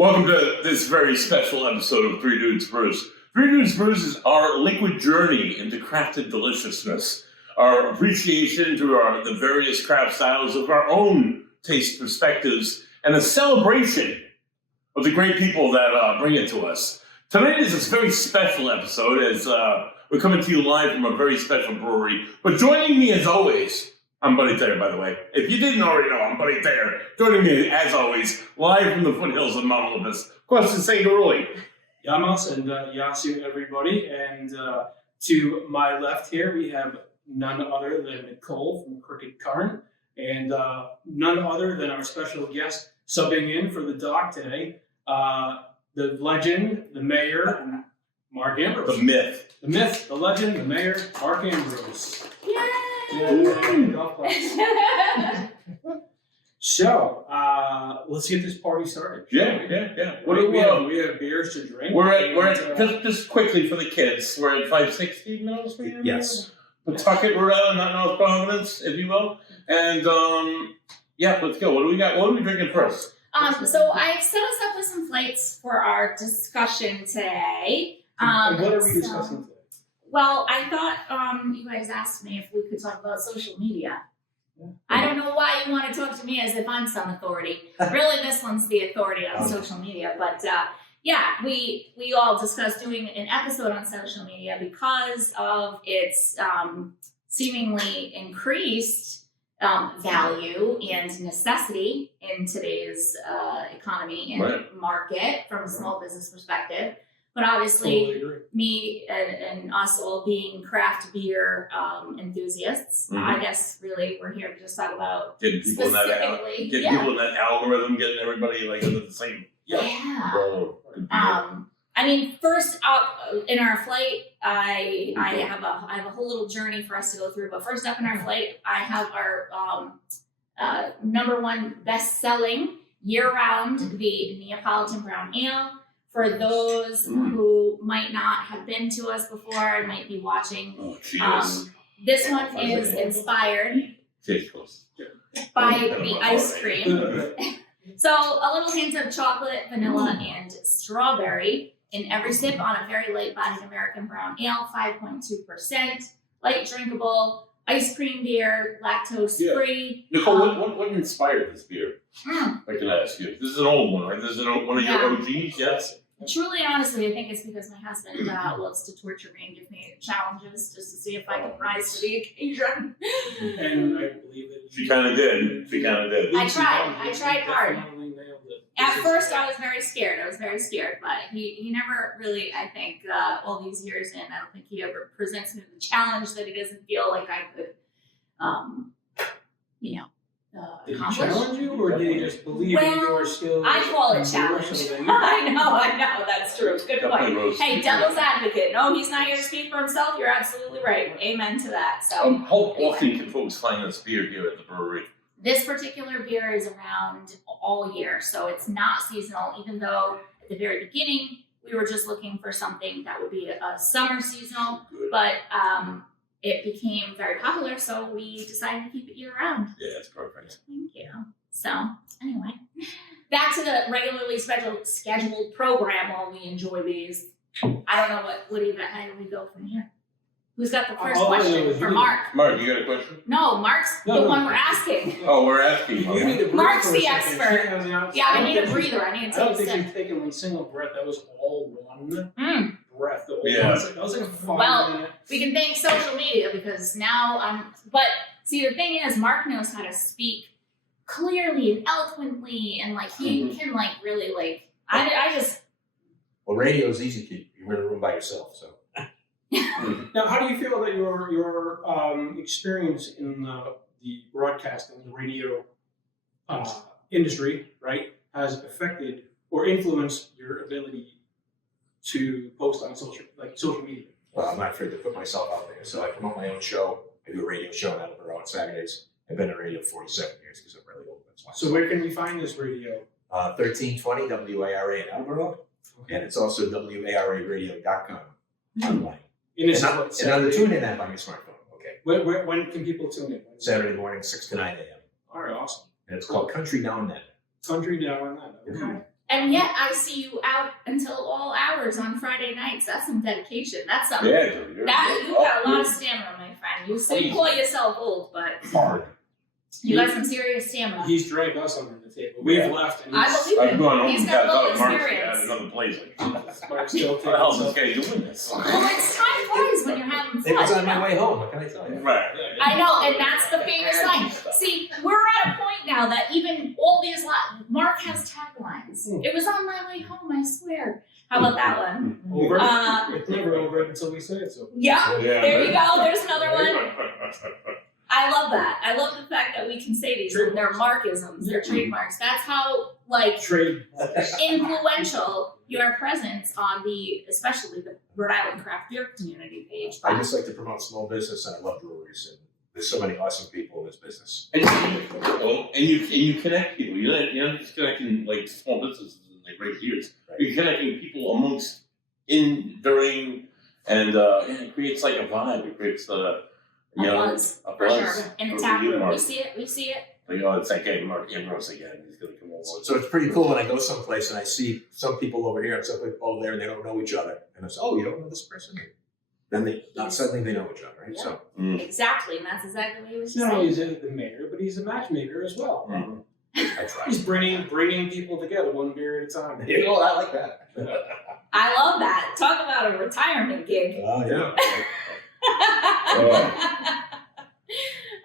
Welcome to this very special episode of Three Dudes Brews. Three Dudes Brews is our liquid journey into crafted deliciousness, our appreciation to the various craft styles of our own taste perspectives, and a celebration of the great people that bring it to us. Tonight is this very special episode as we're coming to you live from a very special brewery. But joining me as always, I'm Buddy Thayer, by the way. If you didn't already know, I'm Buddy Thayer. Joining me, as always, live from the foothills of Mount Olympus, Costas St. Yamas and Yasu, everybody. And to my left here, we have none other than Nichole from Crooked Current, and none other than our special guest subbing in for the doc today, the legend, the mayor, Mark Ambrose. The myth. The myth, the legend, the mayor, Mark Ambrose. Yay! So, let's get this party started. Yeah. What do we have? We have beers to drink. We're at just quickly for the kids. We're at 560 Middle Street. Yes. Pawtucket, Rhode Island, not North Providence, if you will. And let's go. What do we got? What are we drinking first? So I've set us up with some flights for our discussion today. And what are we discussing today? Well, I thought you guys asked me if we could talk about social media. I don't know why you want to talk to me as if I'm some authority. Really, this one's the authority on social media. But we all discussed doing an episode on social media because of its seemingly increased value and necessity in today's economy and market from a small business perspective. But obviously, me and us all being craft beer enthusiasts, I guess really we're here to just talk about getting people in that algorithm, getting everybody like into the same. Yeah. I mean, first up in our flight, I have a whole little journey for us to go through. But first up in our flight, I have our number one best-selling year-round, the Neapolitan Brown Ale. For those who might not have been to us before and might be watching, this one is inspired by the ice cream. So a little hint of chocolate, vanilla, and strawberry in every sip on a very light-bodied American brown ale, 5.2%, light drinkable, ice cream beer, lactose-free. Nichole, what inspired this beer? I can ask you. This is an old one, right? This is one of your OGs, yes? Truly, honestly, I think it's because my husband loves to torture me and give me challenges just to see if I can rise to the occasion. And I believe that She kind of did. I tried hard. At first, I was very scared, but he never really, I think, all these years in, I don't think he ever presents me with a challenge that he doesn't feel like I could, did he challenge you, or did he just believe in your skills? I call it challenge. I know, that's true. Good point. Hey, devil's advocate. No, he's not here to speak for himself. You're absolutely right. Amen to that. So, how often can folks find this beer here at the brewery? This particular beer is around all year, so it's not seasonal, even though at the very beginning, we were just looking for something that would be a summer seasonal, but it became very popular, so we decided to keep it year-round. Yeah, that's perfect. Thank you. So, anyway, back to the regularly scheduled program while we enjoy these. I don't know how do we go from here? Who's got the first question for Mark? Mark, you got a question? No, Mark's the one we're asking. Oh, we're asking. Mark's the expert. Yeah, I need a breather. I need to take a sip. I don't think you've taken one single breath. That was all one breath. That was like a 5 minute. We can thank social media because now but see, the thing is, Mark knows how to speak clearly and eloquently, and like he can like really like. I just. Well, radio is easy to keep. You're in a room by yourself, so. Now, how do you feel that your experience in the broadcasting, the radio industry, right, has affected or influenced your ability to post on social media? Well, I'm not afraid to put myself out there. So I promote my own show. I do a radio show in Attleboro on Saturdays. I've been in radio 47 years because I'm really old. That's why. So where can we find this radio? 1320 WARA in Attleboro. Okay. And it's also WARAradio.com online. And on the tune-in app on your smartphone. Okay. When can people tune in? Saturday morning, 6 to 9 a.m. All right, awesome. And it's called Country Down Net. Country Down Net. Okay. And And yet I see you out until all hours on Friday nights. That's some dedication. That's something. Yeah, dude. You got a lot of stamina, my friend. You call yourself old, but hard. You got some serious stamina. He's drank us under the table. We've left. And I believe it. I'm going home. He's got full Mark's experience. at another place. Mark's still What the hell is this guy doing this? Well, it's time flies when you're having fun. It was on my way home. What can I tell you? Right. I know, and that's the famous line. See, we're at a point now that even all these Mark has taglines. It was on my way home, I swear. How about that one? Over. It's never over until we say it's over. Yeah, Yeah, there right. you go. There's another one. I love that. I love the fact that we can say these. They're Markisms. They're trademarks. That's how, Trade. influential your presence on especially the Rhode Island craft beer community page. I just like to promote small business, and I love breweries, and there's so many awesome people in this business. And you connect people. You're not just connecting like small businesses and like great years. Right. You're connecting people amongst, during, and it creates like a vibe. It creates a buzz, a for buzz. sure. In the over tap you, room, Mark. we see it. Like, it's that guy, Mark Ambrose again. He's gonna come over. So it's pretty cool when I go someplace and I see some people over here and some people over there, and they don't know each other. And I say, "Oh, you don't know this person?" Then suddenly they know each other, right? Yeah. So Exactly, and that's exactly what he was Not only saying. is he the mayor, but he's a matchmaker as well. Mhm. I try. He's bringing people together one beer at a time. Oh, I like that. I love that. Talk about a retirement gig. Oh yeah.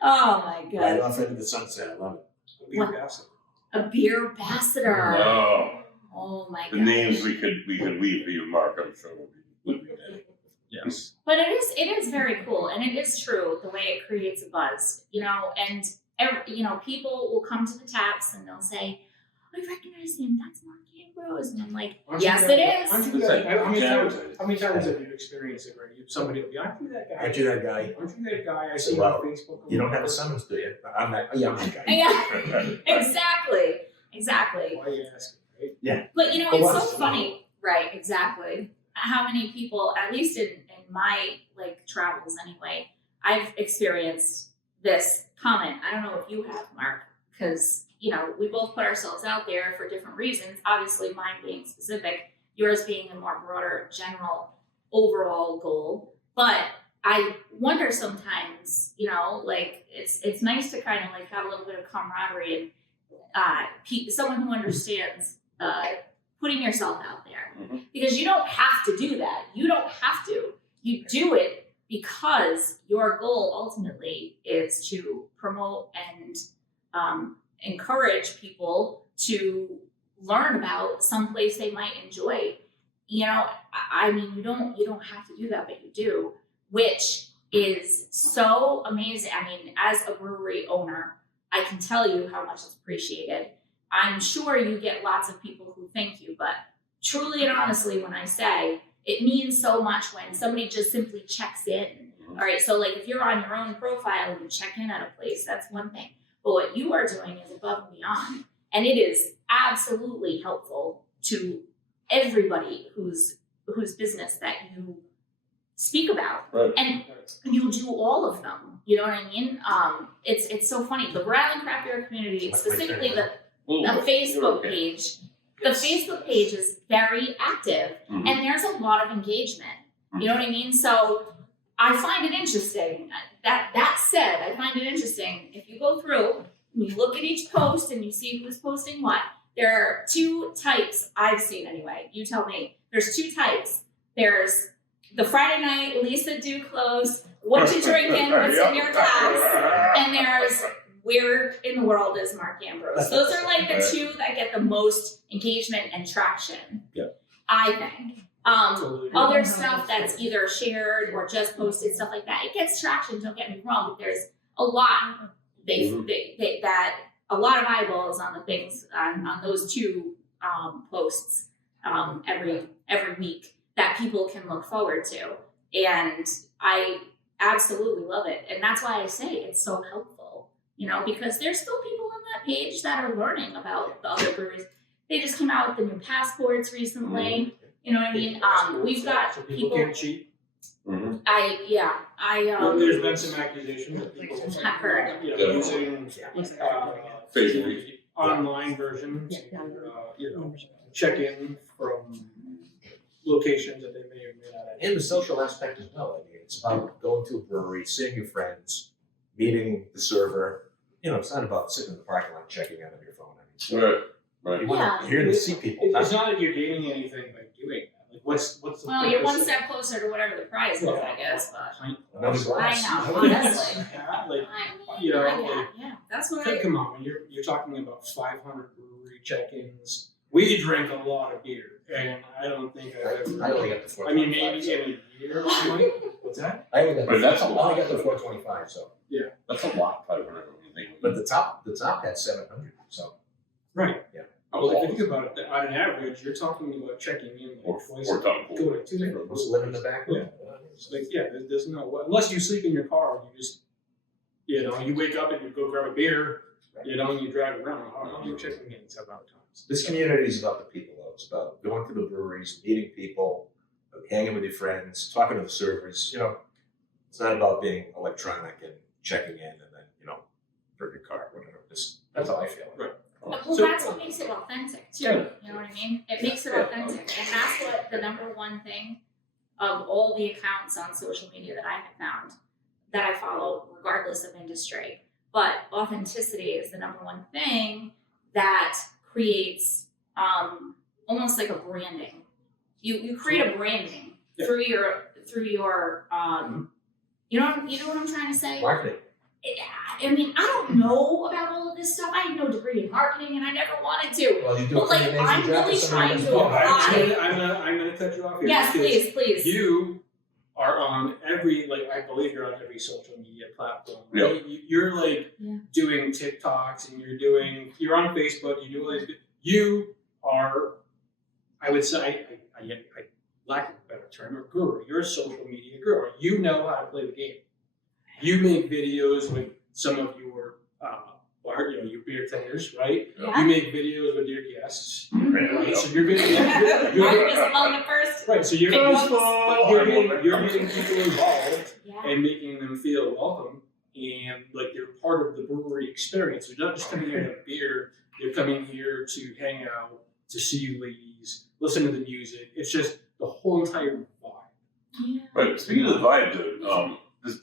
Oh my Right god. off into the sunset. I love it. Beer gossip. A beer ambassador. No, Oh my the god. names we could weave for you, Mark. I'm sure would be okay. Yes. But it is very cool, and it is true the way it creates a buzz, and people will come to the taps and they'll say, "I recognize him. That's Mark Ambrose," and I'm like, Aren't you "Yes, that- it is." aren't you It's that- like how many times? jams. How many times have you experienced it? Right? Somebody will be, "Aren't you that guy? Aren't you that guy? Aren't you that guy I So, see well, on Facebook?" You don't have a summons, do you? I'm that. Yeah, I'm that guy. Yeah, exactly. Why are you asking? Right? But But it's what's- so funny, right? Exactly. How many people, at least in my travels anyway, I've experienced this comment. I don't know if you have, Mark, because we both put ourselves out there for different reasons. Obviously, mine being specific, yours being a more broader, general, overall goal. But I wonder sometimes, it's nice to kind of have a little bit of camaraderie and someone who understands putting yourself out there. Mhm. Because you don't have to do that. You don't have to. You do it because your goal ultimately is to promote and encourage people to learn about some place they might enjoy. I mean, you don't have to do that, but you do, which is so amazing. I mean, as a brewery owner, I can tell you how much it's appreciated. I'm sure you get lots of people who thank you, but truly and honestly, when I say it means so much when somebody just simply checks in. All right, so if you're on your own profile and you check in at a place, that's one thing. But what you are doing is above and beyond, and it is absolutely helpful to everybody whose business that you speak about, Right. and you do all of them. You know what I mean? It's so funny. The Rhode Island craft beer community, specifically the Facebook page. The Facebook page is very active, Mhm. and there's a lot of engagement. You know what I mean? So I find it interesting. That said, I find it interesting if you go through and you look at each post and you see who's posting what. There are two types I've seen anyway. You tell me. There's two types. There's the Friday night Lisa do close. What you drinking? What's in your glass? And there's where in the world is Mark Ambrose? Those are the two that get the most engagement and traction. Yeah. I think. Totally. Other stuff that's either shared or just posted, stuff like that, it gets traction. Don't get me wrong, but there's a lot that a lot of eyeballs on the things on those two posts every week that people can look forward to, and I absolutely love it, and that's why I say it's so helpful. Because there's still people on that page that are learning about the other breweries. They just came out with the new passports recently. You know what I mean? We've got So people. can't cheat. Mhm. There's been some accusations that people I've heard. using Facebook. online version to check in from locations that they may or may not have. And the social aspect as well. I mean, it's about going to a brewery, seeing your friends, meeting the server. It's not about sitting in the parking lot checking out of your phone. I mean, Right. you're here to see people. It's not that you're gaining anything by doing that. Like, what's the Well, you're one purpose step closer to whatever the prize is, I guess. But Another glass. I know, of- honestly. like, Yeah, that's what I. come on, you're talking about 500 brewery check-ins. We drink a lot of beer, and I don't think I've ever. I only got the 425. I mean, maybe in a year. What's that? I only got But that's a I lot. only got the 425. So, That's a lot, 500 when you think. but the top had 700. So, right. Yeah. Well, if you think about it, on an average, you're talking about checking in Or twice. talking. Go to 2 different who's breweries. living in the back room? It's like, there's no, unless you sleep in your car, you just, you wake up and you go grab a beer, and you drive around. You're checking in several times. This community is about the people, though. It's about going to the breweries, meeting people, hanging with your friends, talking to the servers. It's not about being electronic and checking in and then, for your car, whatever. That's how I feel. Right. Well, So- that's what makes it authentic too. Yeah. You know what I mean? It makes it authentic, and that's what the number one thing of all the accounts on social media that I have found that I follow, regardless of industry. But authenticity is the number one thing that creates almost like a branding. You create a branding through your you know what I'm trying to say? Marketing. I mean, I don't know about all of this stuff. I have no degree in marketing, and I never wanted to. Well, you do But, a pretty like, amazing I'm job really for someone trying who to doesn't know. apply. I'm gonna cut you off here. Yes, because please. You are on every, I believe you're on every social media platform. Right? You're doing TikToks, and you're on Facebook. You do all these. You are, I would say, I lack of a better term, a guru. You're a social media guru. You know how to play the game. You make videos with some of your, your beer tenders, right? Yeah. You make videos with your guests, Mhm. right? So your video, Mark was among the first. right? So you're getting people involved Yeah. and making them feel welcome and like they're part of the brewery experience. They're not just coming here to have beer. They're coming here to hang out, to see you ladies, listen to the music. It's just the whole entire vibe. Yeah. Right. Speaking of the vibe, dude,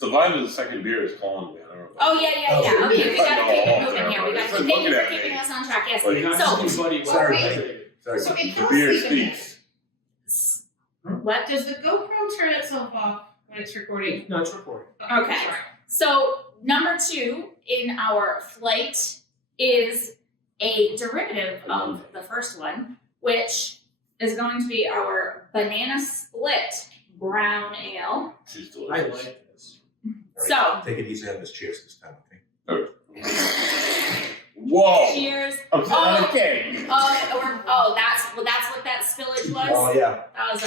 the vibe of the second beer is calling me. I don't know. Oh yeah. Okay, we gotta keep it moving here. Thank you for keeping us on track. Yes. Like, Not So, just anybody. Sorry. Sorry. So it The kills beer Stephen. speaks. what? Does the GoPro turn itself off when it's recording? No, it's recording. Okay. Sorry. So number 2 in our flight is a derivative of the first one, which is going to be our banana split brown ale. She's I delicious. like this. So Take it easy on this. Cheers this time, okay? Whoa! cheers. I'm saying okay. That's what that spillage was. Oh, yeah. That was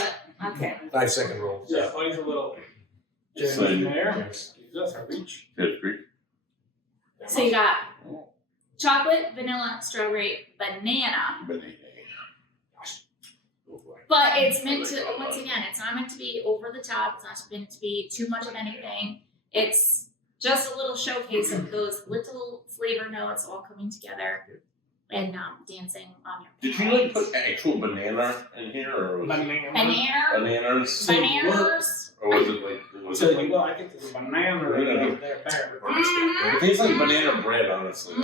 okay. 5-second rule. Yeah, mine's a little Just in saying. there. Cheers. Jesus, I reach. Cheers, Greek. So you got chocolate, vanilla, strawberry, banana. But it's meant to, once again, it's not meant to be over the top. It's not meant to be too much of anything. It's just a little showcase of those little flavor notes all coming together and dancing on your Did you put actual banana in here, or was it Banana. bananas? Bananas. Or was it like? Was So it you like I get the banana right there. it tastes like banana bread, honestly.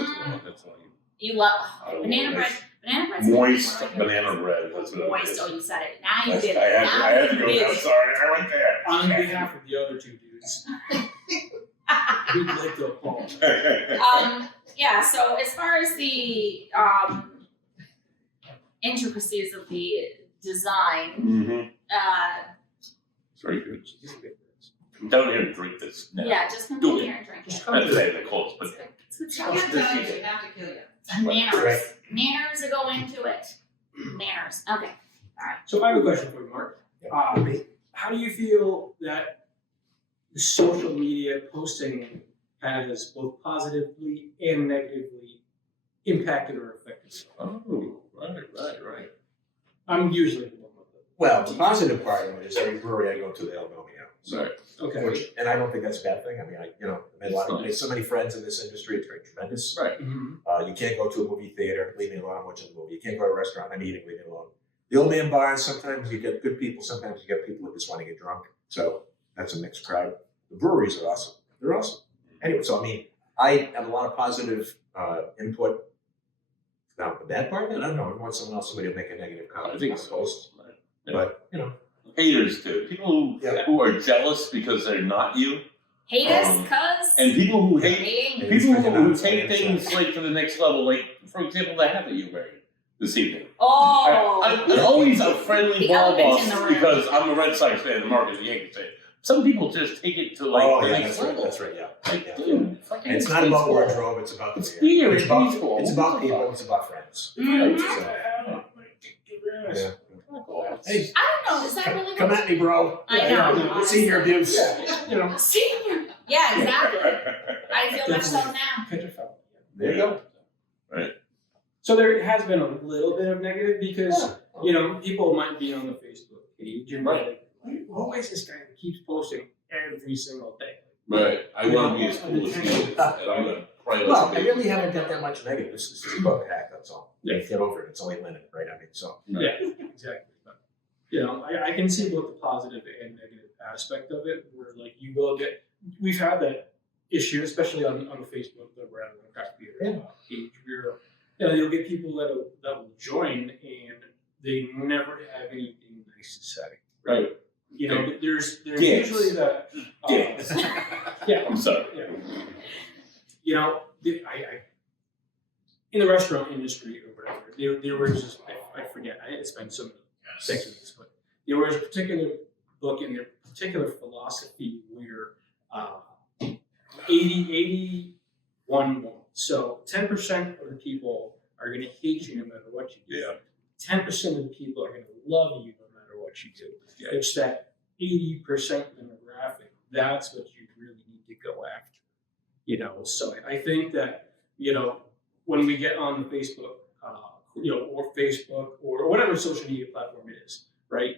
That's what You love I don't banana know, bread. it's Banana bread's moist good. banana bread. That's what it Moist. is. Oh, you said it. Now you I did it. had Now I had to you go. did I'm it. sorry. I went there. On behalf of the other two dudes, we'd like to apologize. Yeah, so as far as the intricacies of the design, Mm-hmm. It's very good. Come down here and drink this now. yeah, just come Do in it. here and drink it. Not today, Nichole's, but It's good I'm stuff. not telling you not to kill you. Manners. Right. Manners go into it. Manners. Okay. So I have a question for you, Mark. How do you feel that the social media posting has both positively and negatively impacted or affected you? oh, right. I'm usually the one with Well, the positive part of it is every brewery I go to, they all know me out. So, Okay. and I don't think that's a bad thing. I mean, I made so many friends in this industry. It's very tremendous. Right. Mm-hmm. You can't go to a movie theater, leave me alone, I'm watching a movie. You can't go to a restaurant, I'm eating, leave me alone. The old man bars, sometimes you get good people, sometimes you get people that just want to get drunk. So that's a mixed crowd. The breweries are awesome. They're awesome. Anyway, so I mean, I have a lot of positive input. Now, the bad part, I don't know. I want someone else, somebody to make a negative comment. I think on so. post. Right. But, Haters too. People who are jealous because they're not you. Hate us, cuz. And people who hate Hating. people who take things like to the next level, like for example, the hat that you're wearing this evening. Oh. I'm always a friendly The ball elephant in boss the room. because I'm a Red Sox fan and Mark is a Yankees fan. Some people just take it to like the next level. That's right, yeah. Like, Yeah. dude, fucking And it's not about wardrobe, it's about It's the beer, It's it's about, baseball. it's about people, it's about friends. Mhm. So, yeah. Hey, I don't know. Is that really come what? at me, bro. I know. Senior abuse. Senior. Yeah, exactly. I feel much so now. Pitcher fell. There you go. So there has been a little bit of negative because people might be on the Facebook page and Right. like, who is this guy that keeps posting every single day? Right. I want to be as cool as he is, and I'm gonna pray Well, like I a really haven't got that much negative. This is just about the hack, that's all. Yeah. Get over it. It's only linen, right? I mean, so. Yeah, exactly. But, I can see both the positive and negative aspect of it. Where like you will get, we've had that issue, especially on the Facebook, the Brown Craft Beer page, where you'll get people that will join and they never have anything nice to say. Right. There's Yes. usually that. Yes. Yeah. I'm sorry. Yeah. I in the restaurant industry or whatever, there was just I forget. It's been so many sections, but there was a particular book in their particular philosophy where 80 1 1. So 10% of the people are going to hate you no matter what you do. Yeah. 10% of the people are going to love you no matter what you do. Yeah. It's that 80% demographic. That's what you really need to go after. So I think that, when we get on the Facebook, or Facebook or whatever social media platform it is, right?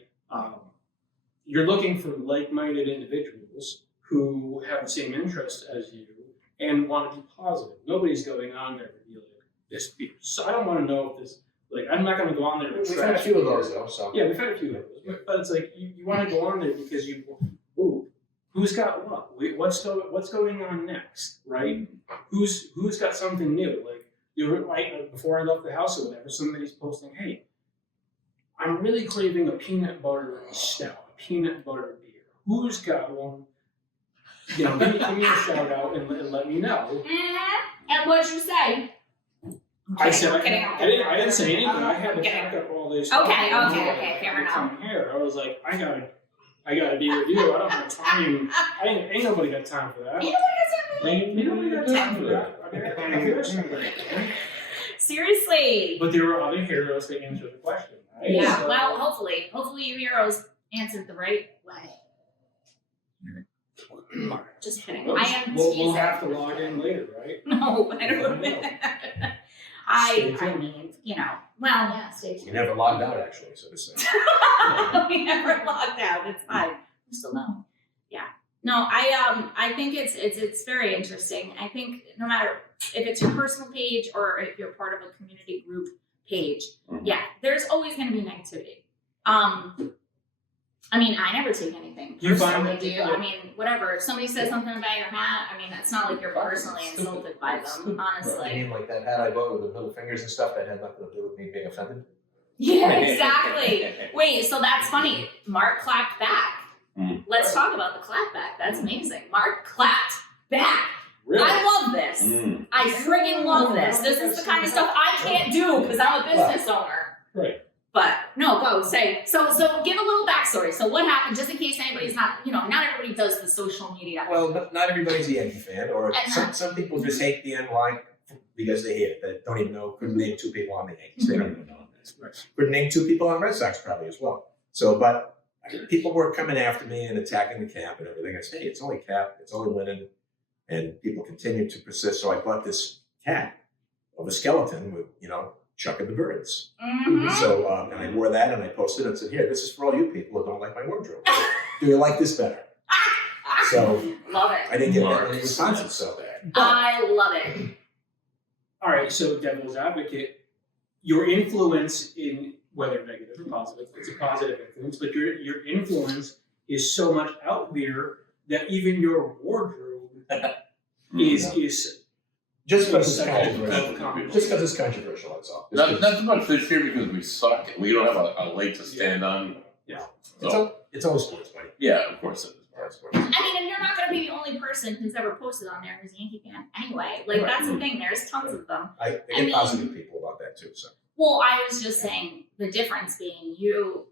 You're looking for like-minded individuals who have the same interests as you and want to be positive. Nobody's going on there to be like this beer. So I don't want to know if this, I'm not going to go on there to We've trash. had a few of those, though, so. Yeah, we've had a few of those. But it's like, you want to go on there because who's got what? What's going on next, right? Who's got something new? Like before I left the house or whatever, somebody's posting, hey, I'm really craving a peanut butter stout, a peanut butter beer. Who's got one? Give me a shout out and let me know. And what'd you say? I said kidding. I didn't say anything. I had to pack up all this. Okay, stuff. fair enough. Come here. I was like, I gotta be with you. I don't have time. Ain't nobody got time for that. Ain't nobody got time for that. Seriously. But there were other heroes to answer the question, right? Yeah. So- Well, hopefully you heroes answered the right way. Just kidding. I am We'll teasing. have to log in later, right? No, I don't. Stay I tuned. mean, yeah, stay We tuned. never logged out, actually, so to say. We never logged out. It's fine. We still know. Yeah. No, I think it's very interesting. I think no matter if it's your personal page or if you're part of a community group page, yeah, there's always going to be negativity. I mean, I never take anything You find personally, that- do. I mean, whatever. If somebody says something about your hat, I mean, it's not like you're personally insulted by them, I honestly. mean, like that hat I bought with the middle fingers and stuff, that had nothing to do with me being offended. Yeah, exactly. Wait, so that's funny. Mark clapped back. Let's talk about the clap back. That's amazing. Mark clapped back. Really? I love this. I friggin' love this. This is the kind of stuff I can't do because I'm a business owner. Right. But no, go say. So give a little backstory. So what happened, just in case anybody's not, not everybody does the social media. Well, not everybody's a Yankee fan, or And some people just hate the NY because they hate it. They don't even know, couldn't name 2 people on the Yankees. They don't even know this. Couldn't name 2 people on Red Sox probably as well. So, but people were coming after me and attacking the cap and everything. I said, hey, it's only cap, it's only linen. And people continued to persist. So I bought this cat of a skeleton with, chucking the birds. Mhm. So, and I wore that and I posted it and said, here, this is for all you people who don't like my wardrobe. Do you like this better? So Love it. I didn't get that many responses, so I love it. All right, so devil's advocate, your influence in whether negative or positive, it's a positive influence, but your influence is so much out there that even your wardrobe is just because it's Second. controversial. Just because it's controversial, that's all. Not so much this year because we suck. We don't have a leg to stand on. Yeah. So, It's always sports, buddy. yeah, of course it is. I mean, and you're not going to be the only person who's ever posted on there who's a Yankee fan anyway. Like, that's the thing. There's tons of them. I get positive people about that too. So Well, I was just saying the difference being you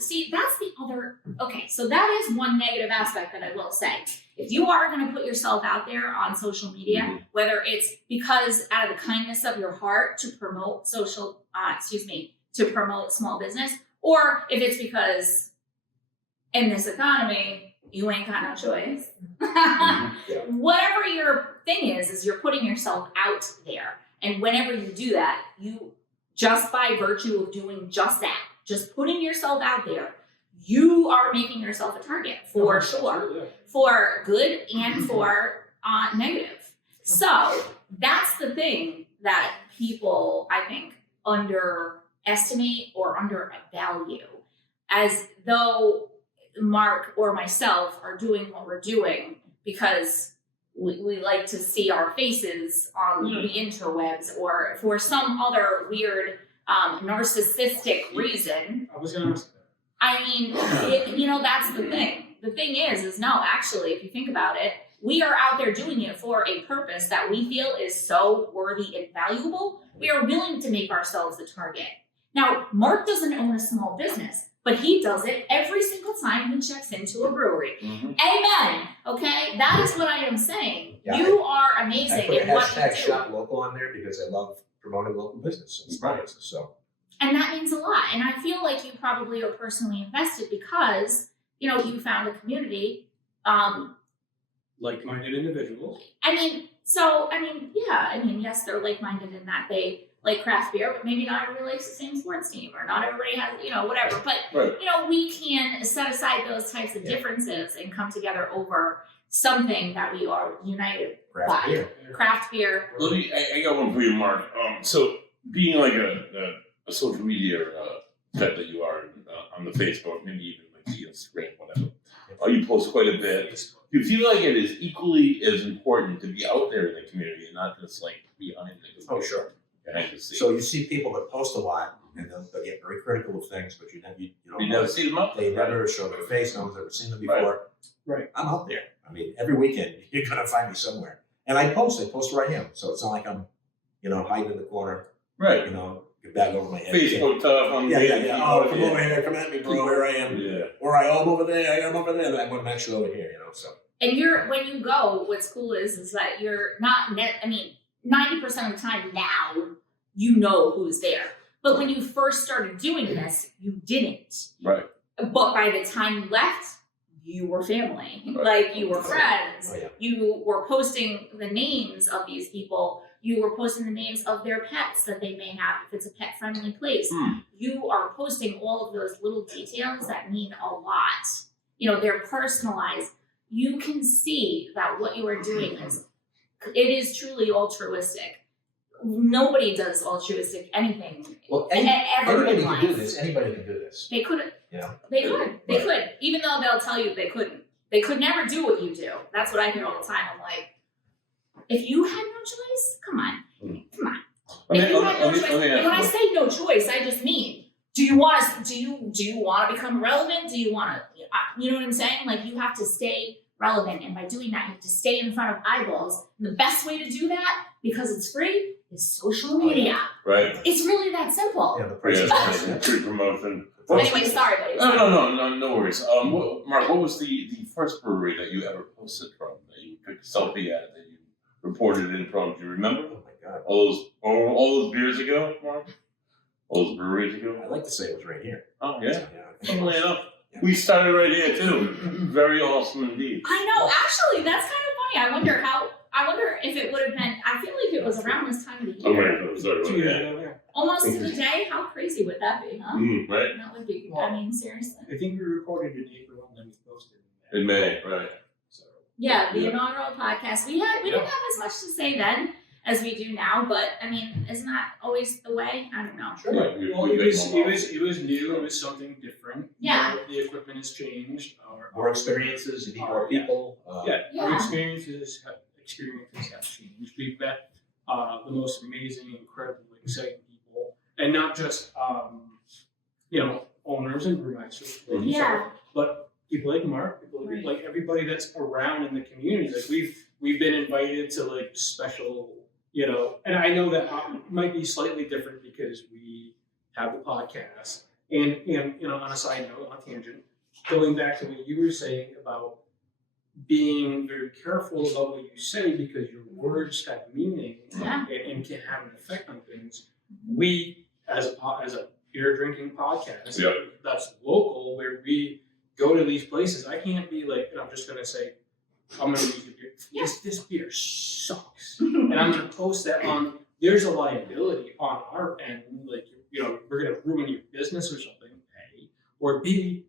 see, that's the other, okay, so that is one negative aspect that I will say. If you are going to put yourself out there on social media, whether it's because out of the kindness of your heart to promote to promote small business, or if it's because in this economy, you ain't got no choice. Whatever your thing is you're putting yourself out there. And whenever you do that, you, just by virtue of doing just that, just putting yourself out there, you are making yourself a target for sure, for good and for negative. So that's the thing that people, I think, underestimate or undervalue, as though Mark or myself are doing what we're doing because we like to see our faces on the interwebs or for some other weird narcissistic reason. I was going to ask that. I mean, that's the thing. The thing is no, actually, if you think about it, we are out there doing it for a purpose that we feel is so worthy and valuable. We are willing to make ourselves a target. Now, Mark doesn't own a small business, but he does it every single time he checks into a brewery. Amen. Okay? That is what I am saying. Yeah, you are amazing I put a in what hashtag you do. shop local on there because I love promoting local business and small business. So And that means a lot. And I feel like you probably are personally invested because, you found a community. Like-minded individuals. Yes, they're like-minded in that they like craft beer, but maybe not everybody likes the same sports team or not everybody has, whatever. But, we can set aside those types of differences and come together over something that we are united craft by. beer. Craft beer. I got one for you, Mark. So being like a social media type that you are on the Facebook, maybe even like the Instagram, whatever. You post quite a bit. Do you feel like it is equally as important to be out there in the community and not just like behind the Oh, sure. behind the scenes? So you see people that post a lot and they'll get very critical of things, but you never see them up. They never show their face. No one's ever seen them before. Right. I'm out there. I mean, every weekend you're gonna find me somewhere, and I post where I am. So it's not like I'm, hiding in the corner. Right. Get back over my head. Facebook tough on Yeah. Oh, come over here, come at me, bro. Where I am. Yeah. Or I'm over there. I am over there. And I'm actually over here. So. And when you go, what's cool is that you're not 90% of the time now, you know who's there. But when you first started doing this, you didn't. Right. But by the time you left, you were family. Right. Like, you were friends. Oh, yeah. You were posting the names of these people. You were posting the names of their pets that they may have, if it's a pet-friendly place. You are posting all of those little details that mean a lot. They're personalized. You can see that what you are doing is truly altruistic. Nobody does altruistic anything. Well, ever anybody in can life. do this. Anybody can do this. They couldn't. Yeah. They could. They could. Even though they'll tell you they couldn't. They could never do what you do. That's what I hear all the time. I'm like, if you had no choice, come on. If you had no choice, and when I say no choice, I just mean, do you want to become relevant? Do you want to, you know what I'm saying? Like, you have to stay relevant, and by doing that, you have to stay in front of eyeballs. And the best way to do that, because it's free, is social media. Right. It's really that simple. Yeah, the price is Yeah. Free promotion. Anyway, sorry, buddy. No worries. Mark, what was the first brewery that you ever posted from? That you took a selfie at, that you reported in from? Do you remember? Oh my God. All those beers ago, Mark? All those breweries ago? I'd like to say it was right here. Oh, yeah. Yeah. Enough. We started right here, too. Very awesome indeed. I know. Actually, that's kind of funny. I wonder if it would have been. I feel like it was around this time of the Oh, year. wait, sorry. Yeah. Almost to the day. How crazy would that be, huh? Right? That would be. Well, I mean, seriously. I think we recorded in April and then we posted In May, right? So Yeah, the Yeah. inaugural podcast. We didn't have as much to say then as we do now, but I mean, isn't that always the way? I don't know. sure. Yeah, we- Well, we it got was more new. It was something different. Yeah. The equipment has changed. More experiences, you meet more people. Our Yeah. experiences have changed. We've met the most amazing, incredible, exciting people, and not just owners and brewmasters, like yourself, but people like Mark, people Right. like everybody that's around in the community. Like we've been invited to like special, and I know that might be slightly different because we have the podcast. And on a side note, on a tangent, going back to what you were saying about being very careful about what you say because your words have meaning Yeah. and can have an effect on things. We, as a beer drinking podcast, Yep. that's local, where we go to these places. I can't be like, I'm just gonna say, I'm gonna use the beer. Yeah. This beer sucks, and I'm gonna post that on. There's a liability on our end, like we're gonna ruin your business or something. A or B.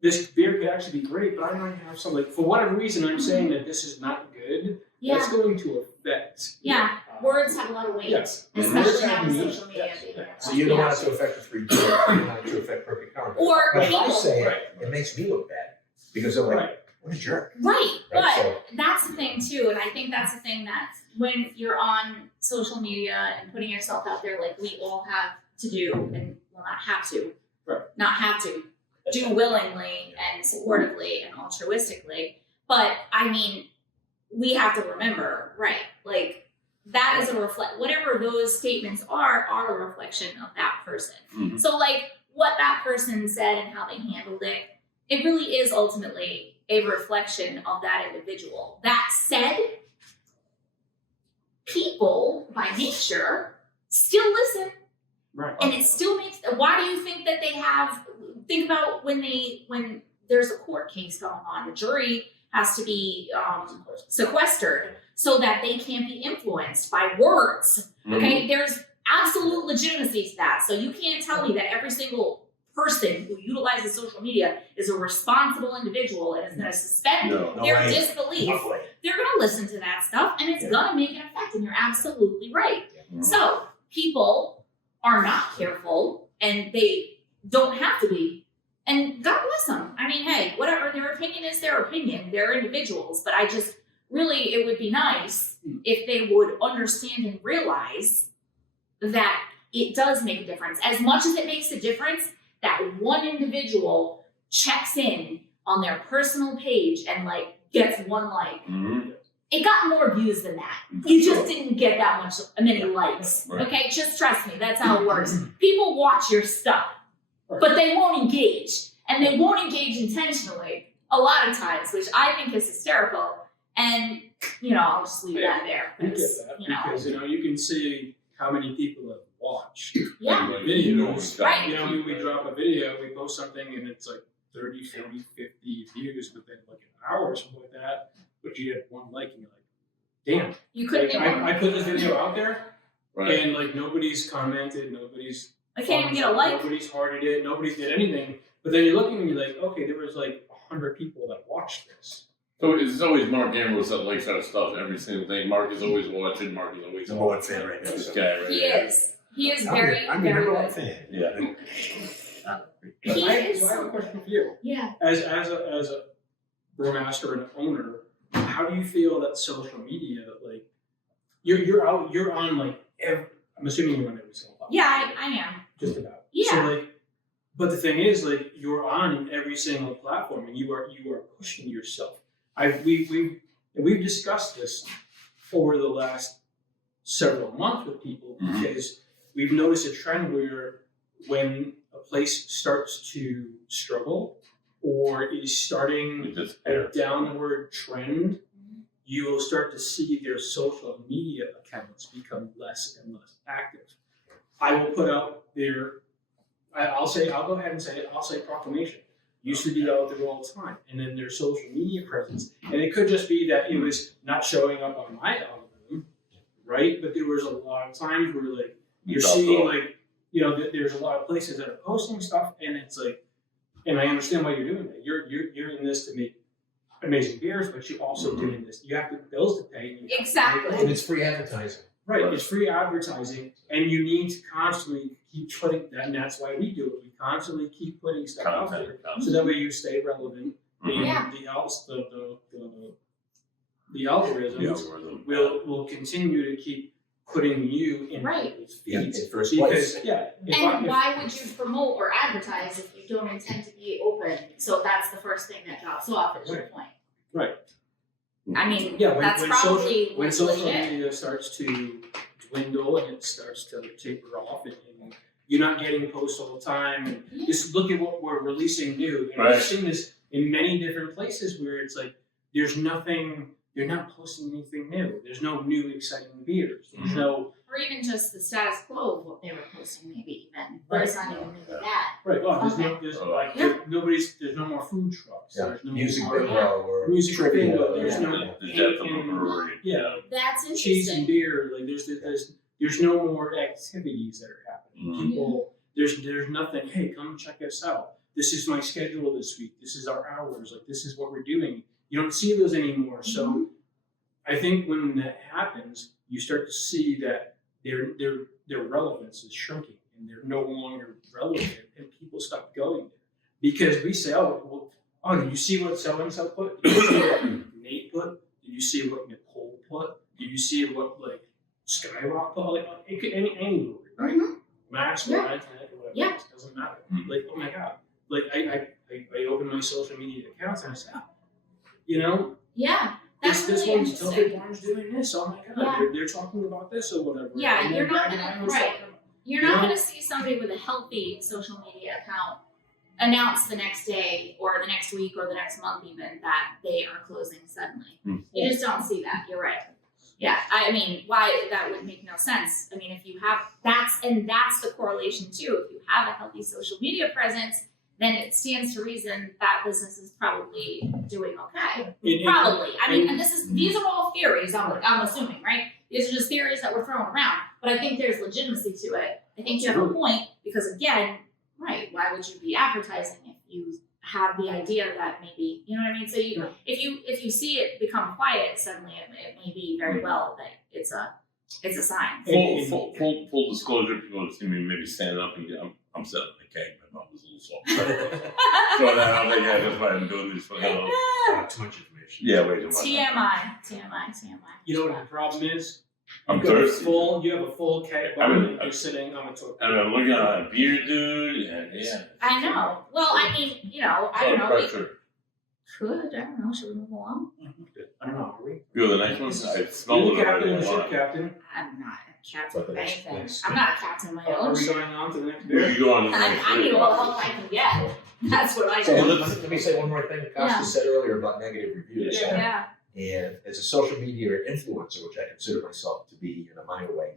This beer could actually be great, but I might have some for whatever reason I'm saying that this is not good. Yeah. That's going to affect. Yeah. Words have a lot of weight. Yes. Especially Words now have with meaning. social media. Yes. being Yes. So you don't Yeah. want it to affect the free beer, you want it to affect Crooked Current. Or But if I people. say Right. it makes me look bad because I'm like, Right. what a jerk. Right, but Right, that's the thing too, and I think that's the thing that when you're on social media and putting yourself out there, like we all have to do, and well, not have to, Right. not have to, do willingly and supportively and altruistically. But I mean, we have to remember, right? Like that is a whatever those statements are a reflection of that person. Mhm. So like what that person said and how they handled it, it really is ultimately a reflection of that individual. That said, people by nature still listen, Right. and it still makes. Why do you think that they have? Think about when there's a court case going on, the jury has to be sequestered so that they can't be influenced by words. Okay, there's absolute legitimacy to that. So you can't tell me that every single person who utilizes social media is a responsible individual and is going to suspend No. No their way. disbelief. No way. They're going to listen to that stuff, and it's Yeah. going to make an effect. And you're absolutely right. Mhm. So people are not careful, and they don't have to be. And God bless them. I mean, hey, whatever, their opinion is their opinion. They're individuals. But I just really, it would be nice if they would understand and realize that it does make a difference. As much as it makes a difference, that one individual checks in on their personal page and gets one like. Mhm. It got more views than that. You just didn't get that many likes. Right. Okay, just trust me. That's how it works. People watch your stuff, but they won't engage, and they won't engage intentionally a lot of times, which I think is hysterical. And I'll just leave that there. I get because, that you know, because you can see how many people have watched yeah, Like, videos. right. We drop a video, we post something, and it's like 30, 40, 50 views within like an hour or something like that. But you had one like, and you're like, damn. you couldn't even. I put this video out there, Right. and nobody's commented, nobody's I can't even get a like. nobody's hearted it, nobody did anything. But then you're looking and you're like, okay, there was 100 people that watched this. So it's always Mark Ambrose that likes our stuff, every single thing. Mark is always watching. Mark is always Number one fan right now. This so. guy right He here. is. He is I'm very, your very number one good. fan. Yeah. He I is. have a question for you. Yeah. As a brewmaster and owner, how do you feel that social media, you're on I'm assuming you're on every single platform. Yeah, I am. Just about. Yeah. So but the thing is, you're on every single platform, and you are pushing yourself. We've discussed this over the last several months with people Mhm. because we've noticed a trend where when a place starts to struggle or is starting It just a downward trend, you will start to see their social media accounts become less and less active. I will put out I'll go ahead and say it, I'll say proclamation. Used to be out there all the time. And then their social media presence. And it could just be that it was not showing up on my algorithm, right? But there was a lot of times where you're seeing like, you know, there's a lot of places that are posting stuff, and it's like, and I understand why you're doing that. You're in this to make amazing beers, but you're also doing this. You have bills to pay. And you have to Exactly. make And it's free advertising. Right, it's free advertising, and you need to constantly keep putting that, and that's why we do it. We constantly keep putting stuff out there, so that way you stay relevant. And Yeah. the algorithms will continue to keep putting you in those feeds. In first place. And why would you promote or advertise if you don't intend to be open? So that's the first thing that drops off, is your point. Right. I mean, Yeah, that's probably when social legit. media starts to dwindle and it starts to taper off, and you're not getting posts all the time, and just look at what we're releasing new. And I've seen this in many different places where it's like there's nothing. You're not posting anything new. There's no new exciting beers. There's no. Or even just the status quo of what they were posting, maybe even. But it's not even really that. Right. Well, there's no more food trucks. Yeah. There's no Music more- bingo or Music trivia. bingo. There's no The depth of a brewery. Yeah. That's Cheese and interesting. beer. Like there's no more activities that are happening. Mhm. People, there's nothing. Hey, come check us out. This is my schedule this week. This is our hours. Like this is what we're doing. You don't see those anymore. So I think when that happens, you start to see that their relevance is shrinking, and they're no longer relevant, and people stop going there because we say, oh, did you see what so and so put? Did you see what Nate put? Did you see what Nichole put? Did you see what like Skyrock put? Like it could any brewery, right? Maxwell, Fanatic, whatever. Yeah. It doesn't matter. Like, oh my god. Like I open my social media accounts and I say, you know, Yeah. That's this really one's interesting. Tilted Barn's doing this. Oh my god, Yeah. they're talking about this or whatever. Yeah, And you're then not Dragon gonna- Island's right. talking about- You're not going to see somebody with a healthy social media account announce the next day or the next week or the next month even that they are closing suddenly. You just don't see that. You're right. Yeah, I mean, why that would make no sense. I mean, if you have that's the correlation too. If you have a healthy social media presence, then it stands to reason that business is probably doing okay. Probably. I mean, and these are all theories. I'm assuming, right? These are just theories that we're throwing around. But I think there's legitimacy to it. I think you have a point because again, right? Why would you be advertising if you have the idea that maybe you know what I mean? So if you see it become quiet suddenly, it may be very well that it's a sign. Full disclosure, people see me maybe stand up and I'm sitting on the keg. My mouth was a little soft. Throw that out there. Yeah, that's why I'm doing this. For Too much information. yeah, way too much. TMI. You know what the problem is? I'm You have a thirsty. You have a full keg I mean, and you're sitting on a toilet. And I'm looking at a beer, dude, and yeah. I know. Well, I mean, I don't know. Pressure. Should I don't know. Should we move along? I don't know. Are we? Feel the next one? I smell You're it the captain already. and the ship captain. I'm not a captain of Next- anything. next- I'm not a captain of my Are own we ship. going on to the next Where beer? you go on the next I need beer? all the help I can get. That's what I So do. let me say one more thing. Costas said earlier about negative reviews. Yeah. Yeah. And as a social media influencer, which I consider myself to be in a minor way,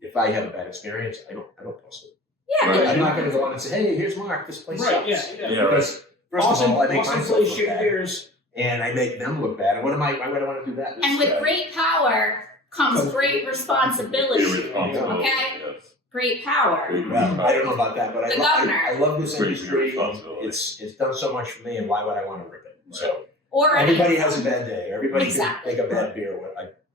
if I have a bad experience, I don't post it. Yeah. Right. I'm not going to go on and say, "Hey, here's Mark. This place Right. sucks." Yeah. Yeah, Because first Awesome. of all, I make Awesome myself place look shit bad, beers. and I make them look bad. And why would I want to do that? And with great power comes great responsibility. Irresponsible. Okay. Yes. Great power. Well, I don't know about that, but The governor. I love this Pretty industry. responsible. It's done so much for me, and why would I want to rip it? So Or everybody has a bad day. Everybody Exactly. can make a bad beer.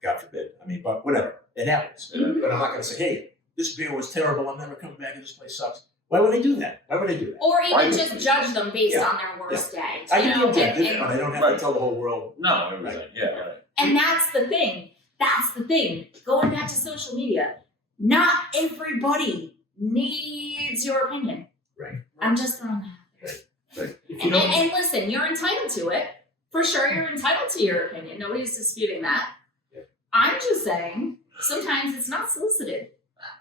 God forbid. I mean, but whatever. It happens. Mhm. But I'm not going to say, "Hey, this beer was terrible. I'm never coming back. This place sucks." Why would I do that? Or Why even would just you? judge them based Yeah. on their worst day. I You can know, be objective, and- but I don't have Right. to tell the whole world. No, everything. Yeah, right. And that's the thing. Going back to social media, not everybody needs your opinion. Right. I'm just throwing that. If you And, don't, and listen, you're entitled to it. For sure, you're entitled to your opinion. Nobody's disputing that. Yeah. I'm just saying, sometimes it's not solicited.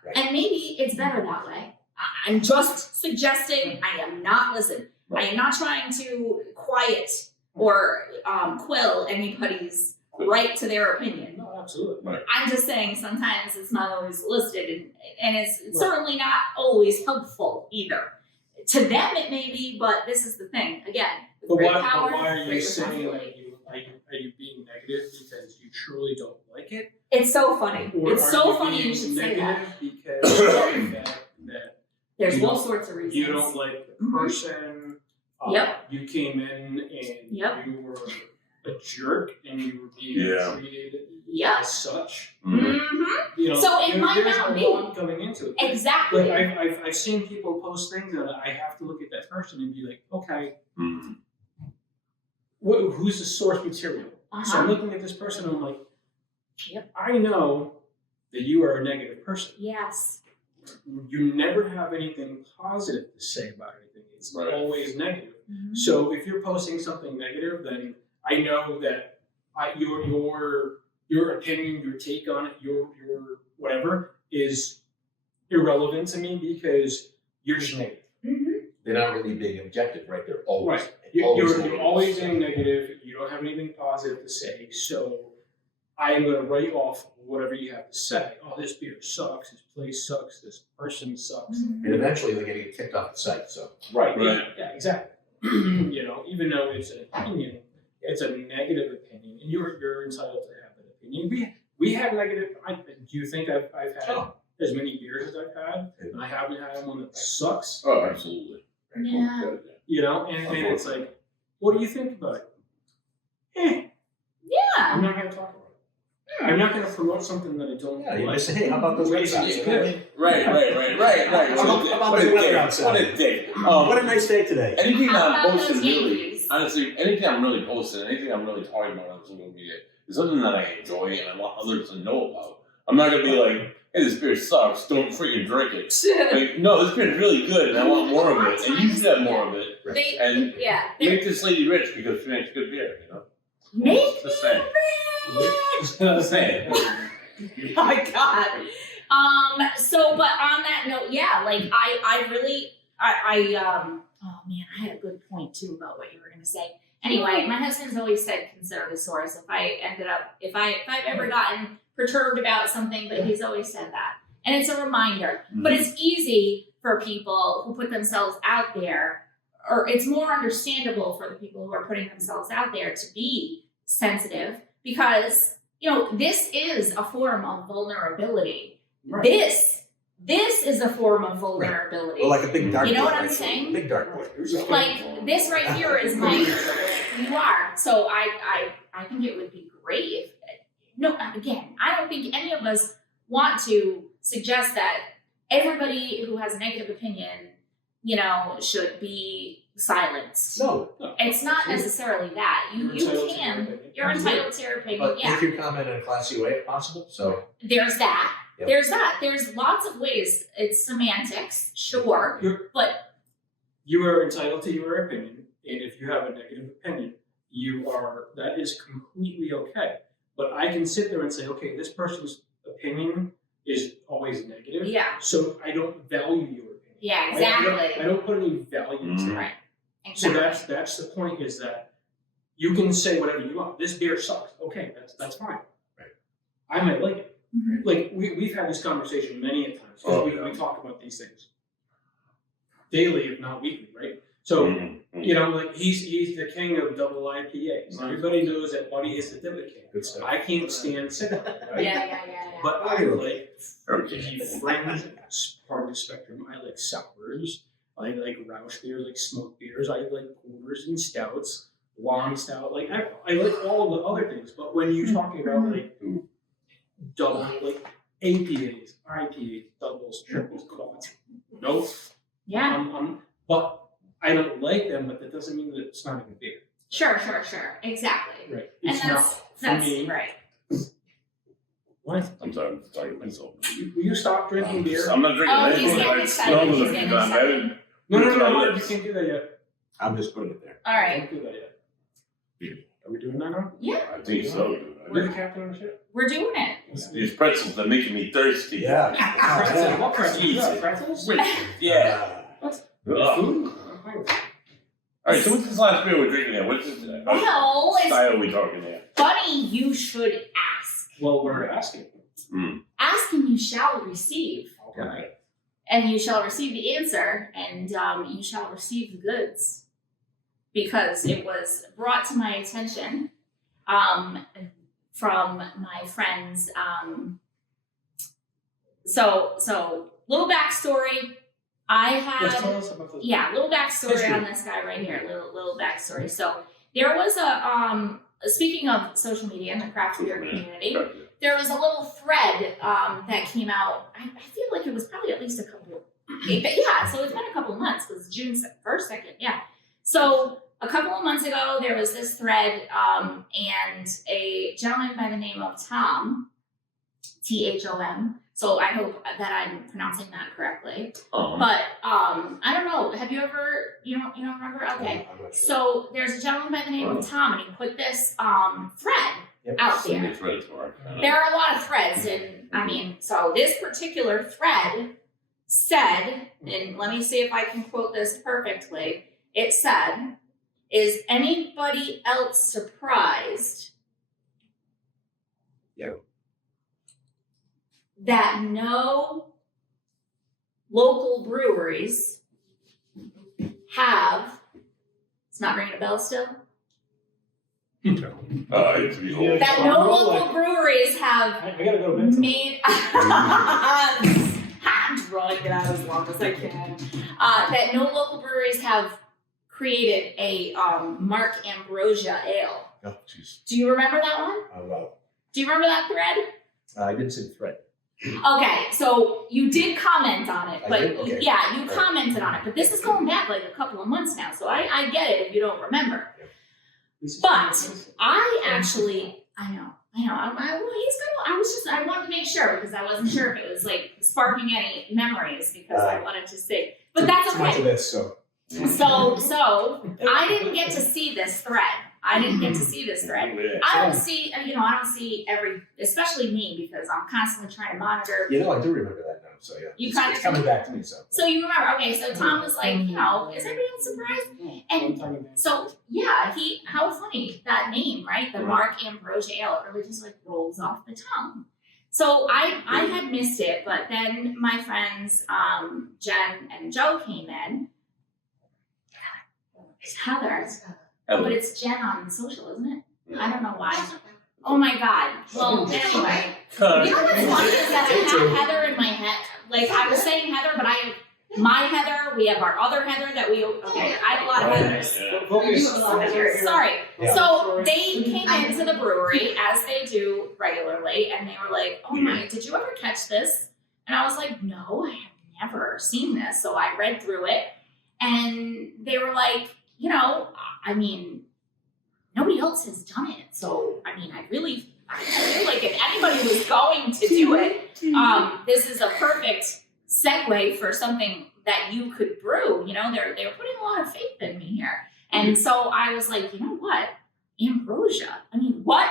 Right. And maybe it's better that way. I'm just suggesting, I am not trying to quiet or quill anybody's right to their opinion. no, absolutely. I'm just saying sometimes it's not always solicited and it's certainly not always helpful either. To them it may be, but this is the thing. Again, But great why power, are you great saying responsibility. that you are you being negative because you truly don't like it? It's so funny. Or It's are so you funny you being should say that. negative because of the fact that There's you all don't- sorts of reasons. you don't like the Mhm. person. Yep. You came in and Yep. you were a jerk and you were being Yeah. treated Yep. as such. Mhm. Mm-hmm. You know, So it might there's not a be. lot going into it. Exactly. Like I've seen people post things and I have to look at that person and be like, okay, Mhm. who's the source material? So I'm Uh-huh. looking at this person and I'm like, Yep. I know that you are a negative person. Yes. You never have anything positive to say about anything. It's Right. always negative. Mhm. So if you're posting something negative, then I know that your opinion, your take on it, your whatever is irrelevant to me because you're just negative. Mhm. They're not really being objective, right? They're always Right. You're always being negative. You don't have anything positive to say. So I am going to write off whatever you have to say. Oh, this beer sucks. This place sucks. This person sucks. Mhm. And eventually they're going to get kicked off the site. So Right. Right. Yeah, exactly. You know, even though it's an opinion, it's a negative opinion, and you're entitled to have an opinion. We have negative. Do you think I've had Oh. as many beers as I've had, and I haven't had one that sucks? Oh, absolutely. Yeah. You know, and it's like, what do you think about it? I'm Yeah. not going to talk about it. I'm not going to promote something that I don't yeah, you like. just say, hey, how about those Red Sox? Yeah. Right. How about the weather outside? What a dick. What a nice day today. Anything How I'm about posting those really, Yankees? honestly, anything I'm really posting, anything I'm really talking about on social media is something that I enjoy and I want others to know about. I'm not gonna be like, hey, this beer sucks, don't freaking drink it. Like, no, this beer is really good and I want more of it, and you should have more of it. And yeah. make this lady rich because she makes good beer, you know? Make Just saying. Just saying. Oh my god. So but on that note, yeah, like I really oh man, I had a good point too about what you were gonna say. Anyway, my husband's always said conservative source if I've ever gotten perturbed about something, but he's always said that. And it's a reminder. But it's easy for people who put themselves out there, or it's more understandable for the people who are putting themselves out there to be sensitive because, you know, this is a form of vulnerability. Right. This is a form of vulnerability. Or like a big dark You know what boy, I'm right? saying? Big dark boy. Like this right here is my you are. So I think it would be great if no, again, I don't think any of us want to suggest that everybody who has a negative opinion, you know, should be silenced. No, It's not necessarily that. You're entitled to your You're opinion. entitled to your opinion, but yeah. make your comment in a classy way if possible. So There's that. Yep. There's that. There's lots of ways. It's semantics, sure. But You are entitled to your opinion, and if you have a negative opinion, that is completely okay. But I can sit there and say, okay, this person's opinion is always negative, yeah. so I don't value your opinion. Yeah, I exactly. don't put any value to it. Right. So Exactly. that's the point, is that you can say whatever you want. This beer sucks. Okay, that's fine. Right. I might like it. Mhm. Like we've had this conversation many a times. Oh, We talk about these things daily, if not weekly, right? So Mm-hmm. you know, like he's the king of double IPAs. Everybody knows that Buddy is the Dibbit king. good stuff. I can't stand cinnamon, right? Yeah. But I like Okay. the fringe part of the spectrum. I like sours. I like Roush beers, like smoked beers. I like porters and stouts, long stout. Like I like all of the other things. But when you're talking about like double, like APAs, IPAs, doubles, triples, quads, nope. Yeah. But I don't like them. But that doesn't mean that it's not a good beer. Sure. Exactly. Right. And It's not for that's me. right. What? I'm sorry, I'm talking to myself. Will you stop drinking beer? I'm not drinking Oh, he's anything. getting I excited. smell He's them getting because I'm excited. headed. No, you can't do that yet. I'm just putting it there. All right. Don't do that yet. Are we doing that now? Yeah. I think so. You're the captain of the ship. We're doing it. These pretzels are making me thirsty. Yeah. Pretzels? What pretzels? You got Jesus. pretzels? Yeah. What? Ugh. Food? I'm hungry. All right, so what's this last beer we're drinking here? What's this Well, it's style are we talking here? funny you should ask. Well, we're asking. Ask and you shall receive. Okay. And you shall receive the answer, and you shall receive the goods. Because it was brought to my attention from my friends. So little backstory. Yes, tell us about this. Yeah, little backstory History. on this guy right here. Little backstory. So there was a speaking of social media and the craft beer community, there was a little thread that came out. I feel like it was probably at least a couple. Yeah, so it's been a couple of months because June 1st, 2nd. Yeah. So a couple of months ago, there was this thread, and a gentleman by the name of Tom, Thom. So I hope that I'm pronouncing that correctly. But I don't know. Have you ever? You don't remember? Okay. I'm not sure. So there's a gentleman by the name of Tom, and he put this thread out there. There are a lot of threads, and I mean, so this particular thread said, and let me see if I can quote this perfectly. It said, "Is anybody else surprised that no local breweries have," it's not ringing a bell still? That no local breweries have I gotta go to bed. made, I'm drawing it out as long as I can, that no local breweries have created a Mark Ambrosia ale. Oh, jeez. Do you remember that one? Wow. Do you remember that thread? I didn't see the thread. Okay, so you did comment on it, I but did? Okay. yeah, you Right. commented on it, but this is going back like a couple of months now, so I get it if you don't remember. But I actually, I know. I wanted to make sure because I wasn't sure if it was like sparking any memories because I wanted to see, but that's Too much of okay. this, so. So I didn't get to see this thread. I don't see, I don't see especially me because I'm constantly trying to monitor. You know, I do remember that now, so yeah. You It's kind of coming back to me, so. So you remember, okay, so Tom was like, is everybody else surprised? And so, yeah, how funny, that name, right? The Mark Ambrosia ale, it really just like rolls off the tongue. So I had missed it, but then my friends, Jen and Joe came in. It's Heather. Oh, but it's Jen on social, isn't it? I don't know why. Oh my God. Well, anyway. You know what's funny is that I have Heather in my head. Like, I was saying Heather, but I have my Heather. We have our other Heather that we, okay, I have a lot of Heathers. Sorry. Yeah. So they came into the brewery, as they do regularly, and they were like, oh my, did you ever catch this? And I was like, no, I have never seen this. So I read through it, and they were like, I mean, nobody else has done it. So, I mean, I feel like if anybody was going to do it, this is a perfect segue for something that you could brew. They were putting a lot of faith in me here. And so I was like, you know what? Ambrosia. I mean, what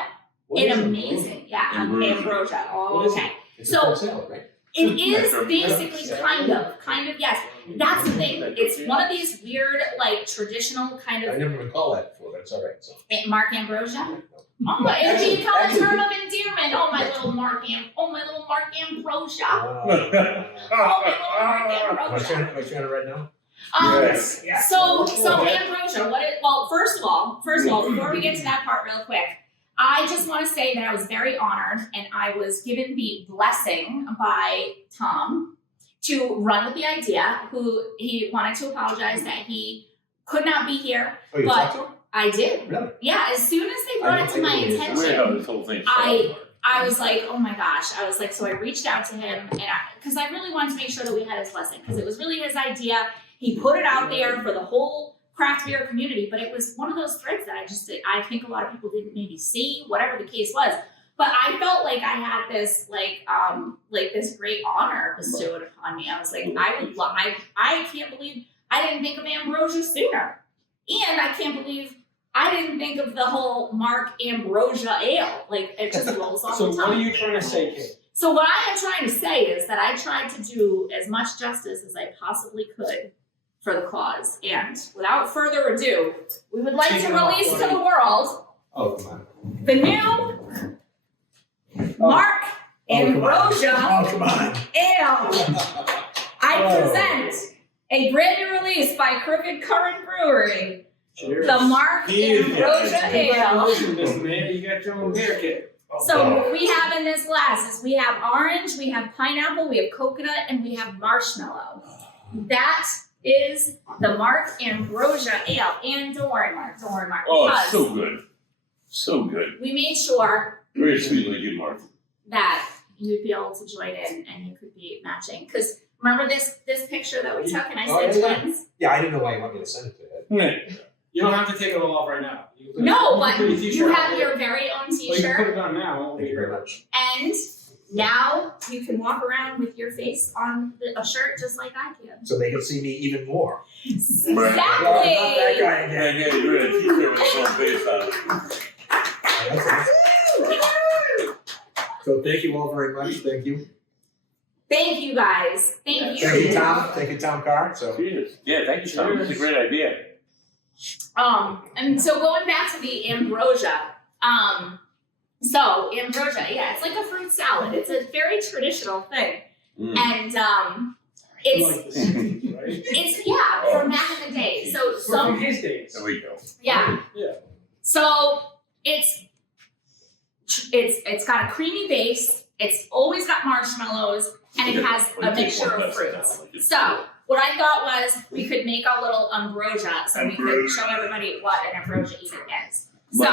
an amazing, Ambrosia. Oh, okay. It's a fruit salad, right? It is basically kind of, yes. That's the thing. It's one of these weird, like, traditional kind I of never recall that before, but it's all right. So. Mark Ambrosia. Oh, it would be called a term of endearment. Oh, my little Mark Ambrosia. Oh, my little Mark Ambrosia. Am I trying to write now? Yes. So Ambrosia, well, first of all, before we get to that part real quick, I just want to say that I was very honored and I was given the blessing by Tom to run with the idea, who he wanted to apologize that he could not be here. Oh, you But- talked to him? I did. Really? Yeah, as soon as they brought it to my attention, I was like, oh my gosh. I was like, so I reached out to him and because I really wanted to make sure that we had his blessing because it was really his idea. He put it out there for the whole craft beer community, but it was one of those threads that I think a lot of people didn't maybe see, whatever the case was. But I felt like I had this like this great honor bestowed upon me. I was like, I can't believe I didn't think of Ambrosia sooner. And I can't believe I didn't think of the whole Mark Ambrosia ale. Like, it just rolls off the tongue. So what are you trying to say, Kate? So what I am trying to say is that I tried to do as much justice as I possibly could for the cause. And without further ado, we would like to release to the world Oh, come on. the new Mark Ambrosia Come on. ale. I present a brand new release by Crooked Current Brewery. Cheers. The Mark Cheers. Ambrosia Ale. Congratulations, man. You got your own beer kit. So what we have in this glass is we have orange, we have pineapple, we have coconut, and we have marshmallow. That is the Mark Ambrosia Ale. And don't worry, Mark. Oh, because it's so good. So good. we made sure Very sweet like you, Mark. that you'd be able to join in and you could be matching. Because remember this picture that we took and I said twins? Yeah, I didn't know why you want me to send it to you. You don't have to take it all off right now. You can put No, you but can put your you t-shirt have on. your very own Well, you can put t-shirt. it on now. Thank you very much. And now you can walk around with your face on a shirt just like I can. So they can see me even more. Exactly. Not that guy again. Yeah, you're in a t-shirt with your own face on it. That's it. So thank you all very much. Thank you. Thank you guys. Thank you. Thank you, Tom. Thank you, Tom Carr. So Cheers. Yeah, thank you, Tom. It's a great idea. And so going back to the ambrosia, so ambrosia, yeah, it's like a fruit salad. It's a very traditional thing. Mm. And Like it's the 60s, right? it's from back in the day. So From his days. There we go. yeah. Yeah. So it's got a creamy base. It's always got marshmallows, and it has a mixture of fruits. So what I thought was we could make a little ambrosia, so we could show everybody what an ambrosia even is. So what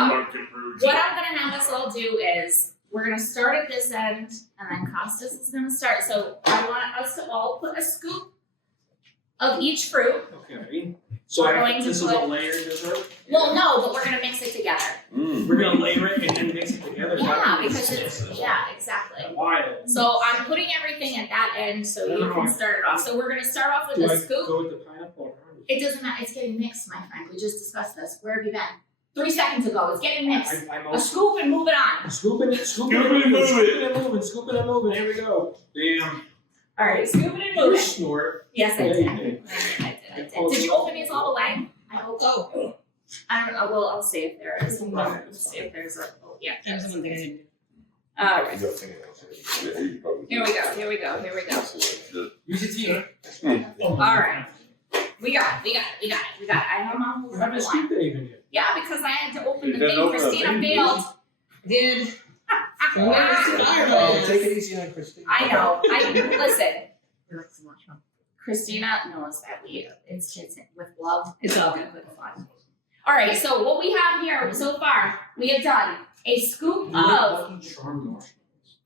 I'm gonna have us all do is we're gonna start at this end, and then Costas is gonna start. So I want us to all put a scoop of each fruit. Okay. So We're going to this is put- a layered dessert? Well, no, but we're gonna mix it together. Mm. We're going to layer it and then mix it together? Yeah, because exactly. Wild. So I'm putting everything at that end so you can start it off. So we're gonna start off with Do a I scoop. go with the pineapple or orange? It doesn't matter. It's getting mixed, my friend. We just discussed this. Where have you been? 3 seconds ago. It's getting mixed. I'm A scoop and move it on. Scooping it, scooping and moving, scooping and moving. Here we go. Damn. All right, scoop it and You move it. snort. Yes, I Yeah, did. you did. I did. Did you open these all the way? I hope so. I don't know. Well, I'll see if there is. Let's see if there's a. Oh, yeah. There's one thing I didn't do. All right. Your fingernails. Here we go. Here we go. Here we go. Use your teeth. All right. We got it. I have them on You hold. haven't scooped it even yet. Yeah, because I had to open the You didn't thing. open the Christina thing, failed. Did. Oh, take it easy on Christine. I know. Listen. Christina knows that it's with love. It's all good. With fun. All right. So what we have here so far, we have done a scoop You of. fucking charm marshmallows.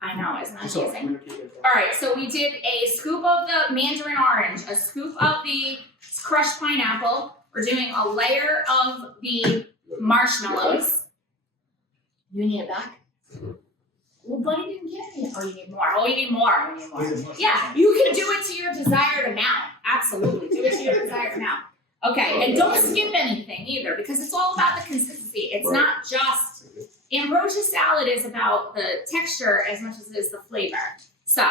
I know, isn't that It's all right. amazing? I'm gonna keep it. All right. So we did a scoop of the mandarin orange, a scoop of the crushed pineapple. We're doing a layer of the marshmallows. You need it back? Well, Buddy didn't give me. Oh, you need more. Oh, you need more. Yeah, you can do it to your desired amount. Absolutely, do it to your desired amount. Okay, and don't skip anything either, because it's all about the consistency. It's not just ambrosia salad is about the texture as much as it is the flavor. So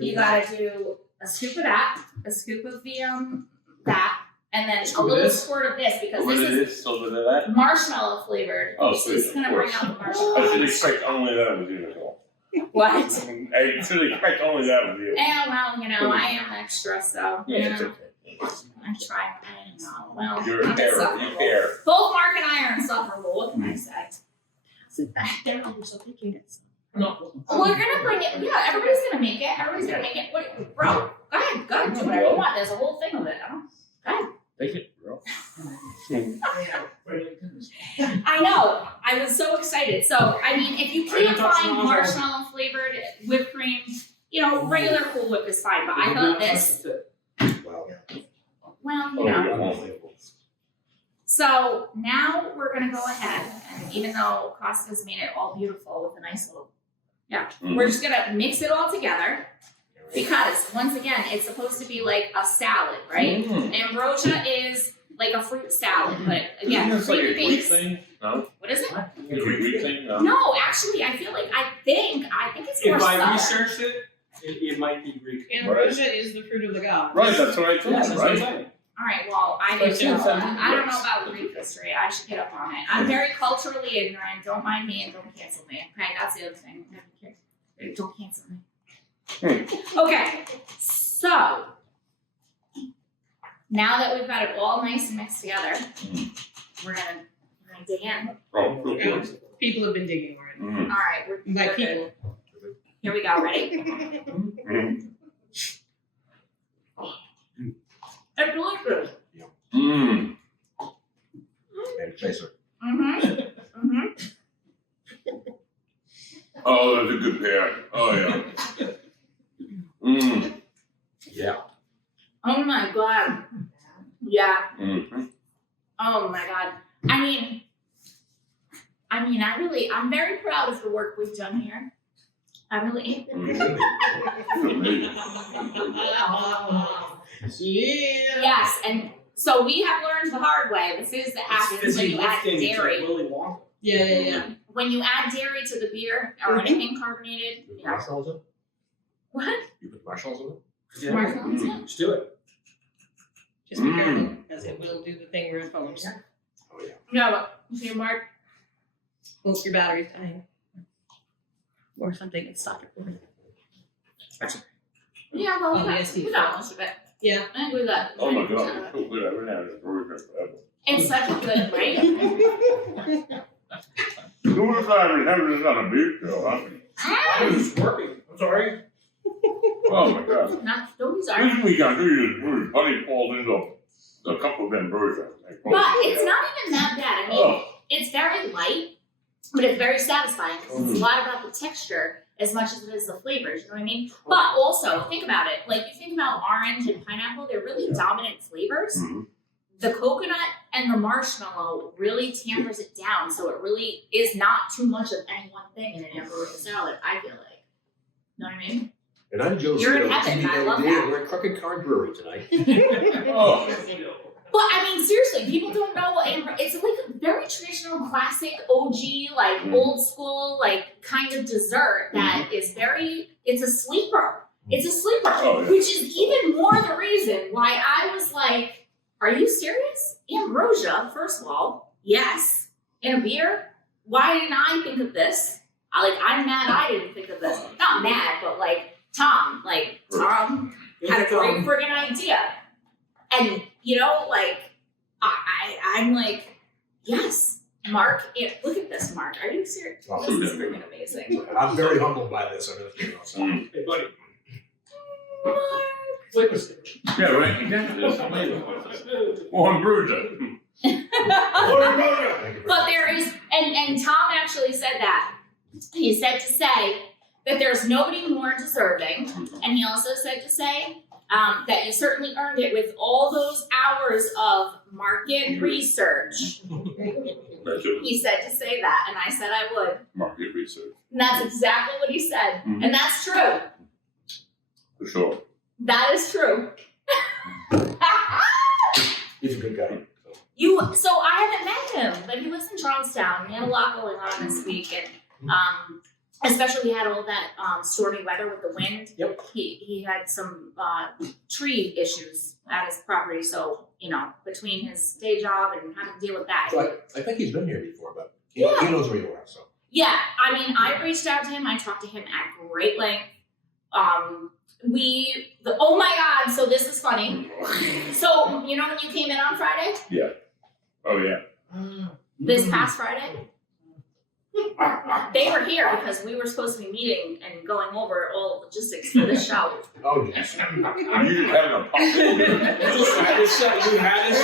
you gotta do a scoop of that, a scoop of the that, and then a little squirt of this because What this is is this? So did that? marshmallow flavored. Oh, so sweet, it's gonna of bring course. out the I marshmallow. should expect only that with you, Nichole. What? I should expect only that with you. Yeah, well, you know, I am extra, so you Yeah, it's know, okay. I try. I don't know. Well, You're I'm a terror. insufferable. You care. Both Mark and I are insufferable. What can I say? They're all so picky. No. We're gonna bring it. Yeah, everybody's gonna make it. Everybody's gonna make it. What, bro? Go ahead. Do whatever you want. There's a whole thing of it. I don't. Take it, bro. I know. I was so excited. So, I mean, if you can't find marshmallow flavored whipped cream, you know, regular Cool Whip is fine. But I thought this. Well, Well, you Oh, know. yeah. So now we're gonna go ahead, and even though Costas made it all beautiful with a nice little, we're just gonna mix it all together because once again, it's supposed to be like a salad, right? Mm. Ambrosia is like a fruit salad, but again, Isn't this like a creamy Greek base. thing? No? What is it? A Greek thing? No? No, actually, I feel like I think it's more If I southern. researched it, it might be Greek. Ambrosia is the fruit of the gods. Right, that's what I Yeah, thought, that's what I'm right? saying. All right, well, I But don't know. since I'm I don't know Greeks. about Greek history. I should get up on it. I'm very culturally ignorant. Don't mind me and don't cancel me. Okay, that's the other thing. Don't cancel me. Okay, so now that we've got it all nice and mixed together, we're gonna dig in. Oh, cool. Yeah. People have been digging already. Mm. All right, we're Like good. people. Here we go. Ready? Mm. It's delicious. Mm. And chaser. Oh, that's a good pair. Oh, yeah. Mm. Yeah. Oh my god. Yeah. Mm-hmm. Oh my god. I'm very proud of the work we've done here. I really am. Yeah. Yes, and so we have learned the hard way. This is the happens when you add dairy. Yeah. When you add dairy to the beer or anything carbonated. You put Yeah. marshmallows in? What? You put marshmallows in it? Yeah. Marshmallows? Let's do it. Just be careful, because it will do the thing where it follows. Oh, yeah. No, see, Mark. Well, if your battery's dying. Or something, it's stop it. Yeah, well, Oh, we yes, you- got most of it. Yeah. I think we got. Oh, my God. It's so good. I haven't had a burger forever. It's such a good, right? Who would have thought I'd have this on a beer show, huh? Mine is working. I'm sorry. Oh, my God. Not, don't be sorry. This week on Dudes Brews, Buddy falls into a cup of Ambrosia. But it's not even that bad. I mean, Oh. it's very light, but it's very satisfying because it's a lot about the texture as much as it is the flavors, you know what I mean? But also, think about it. Like, you think about orange and pineapple, they're really dominant flavors. Mhm. The coconut and the marshmallow really tampers it down, so it really is not too much of any one thing in an ambrosia salad, I feel like. Know what I mean? And I'm Joe You're in Cito, heaven, I love TBLD, that. and we're at Crooked Current Brewery tonight. Oh. But I mean, seriously, people don't know what it's like a very traditional, classic, OG, like old school, like kind of dessert that is very. It's a sleeper. It's a sleeper, Oh, yeah. which is even more the reason why I was like, "Are you serious? Ambrosia, first of all, yes, in a beer. Why didn't I think of this? I'm mad I didn't think of this. Not mad, but Tom had a great friggin' idea." And I'm like, yes, Mark. Look at this, Mark. Are you serious? Oh, This is freaking amazing. I'm very humbled by this. I'm going to Mm. Hey, buddy. Mark. Flavor stick. Yeah, right. Exactly. It's amazing. Oh, Ambrosia. But there is, and Tom actually said that. He said to say that there's nobody more deserving, and he also said to say that you certainly earned it with all those hours of market research. That's it. He said to say that, and I said I would. Market research. And that's exactly what he said. Mhm. And that's true. For sure. That is true. He's a good guy. So I haven't met him, but he lives in Charlestown. We had a lot going on this week, and especially we had all that stormy weather with the wind. Yep. He had some tree issues at his property, so between his day job and having to deal with that. So I think he's been here before, but he Yeah. knows where you are. So Yeah, I mean, I reached out to him. I talked to him at great length. Oh my God, so this is funny. So, when you came in on Friday? Oh, yeah. This past Friday? They were here because we were supposed to be meeting and going over all the logistics for the show. oh yes. You just having a pop. You had it.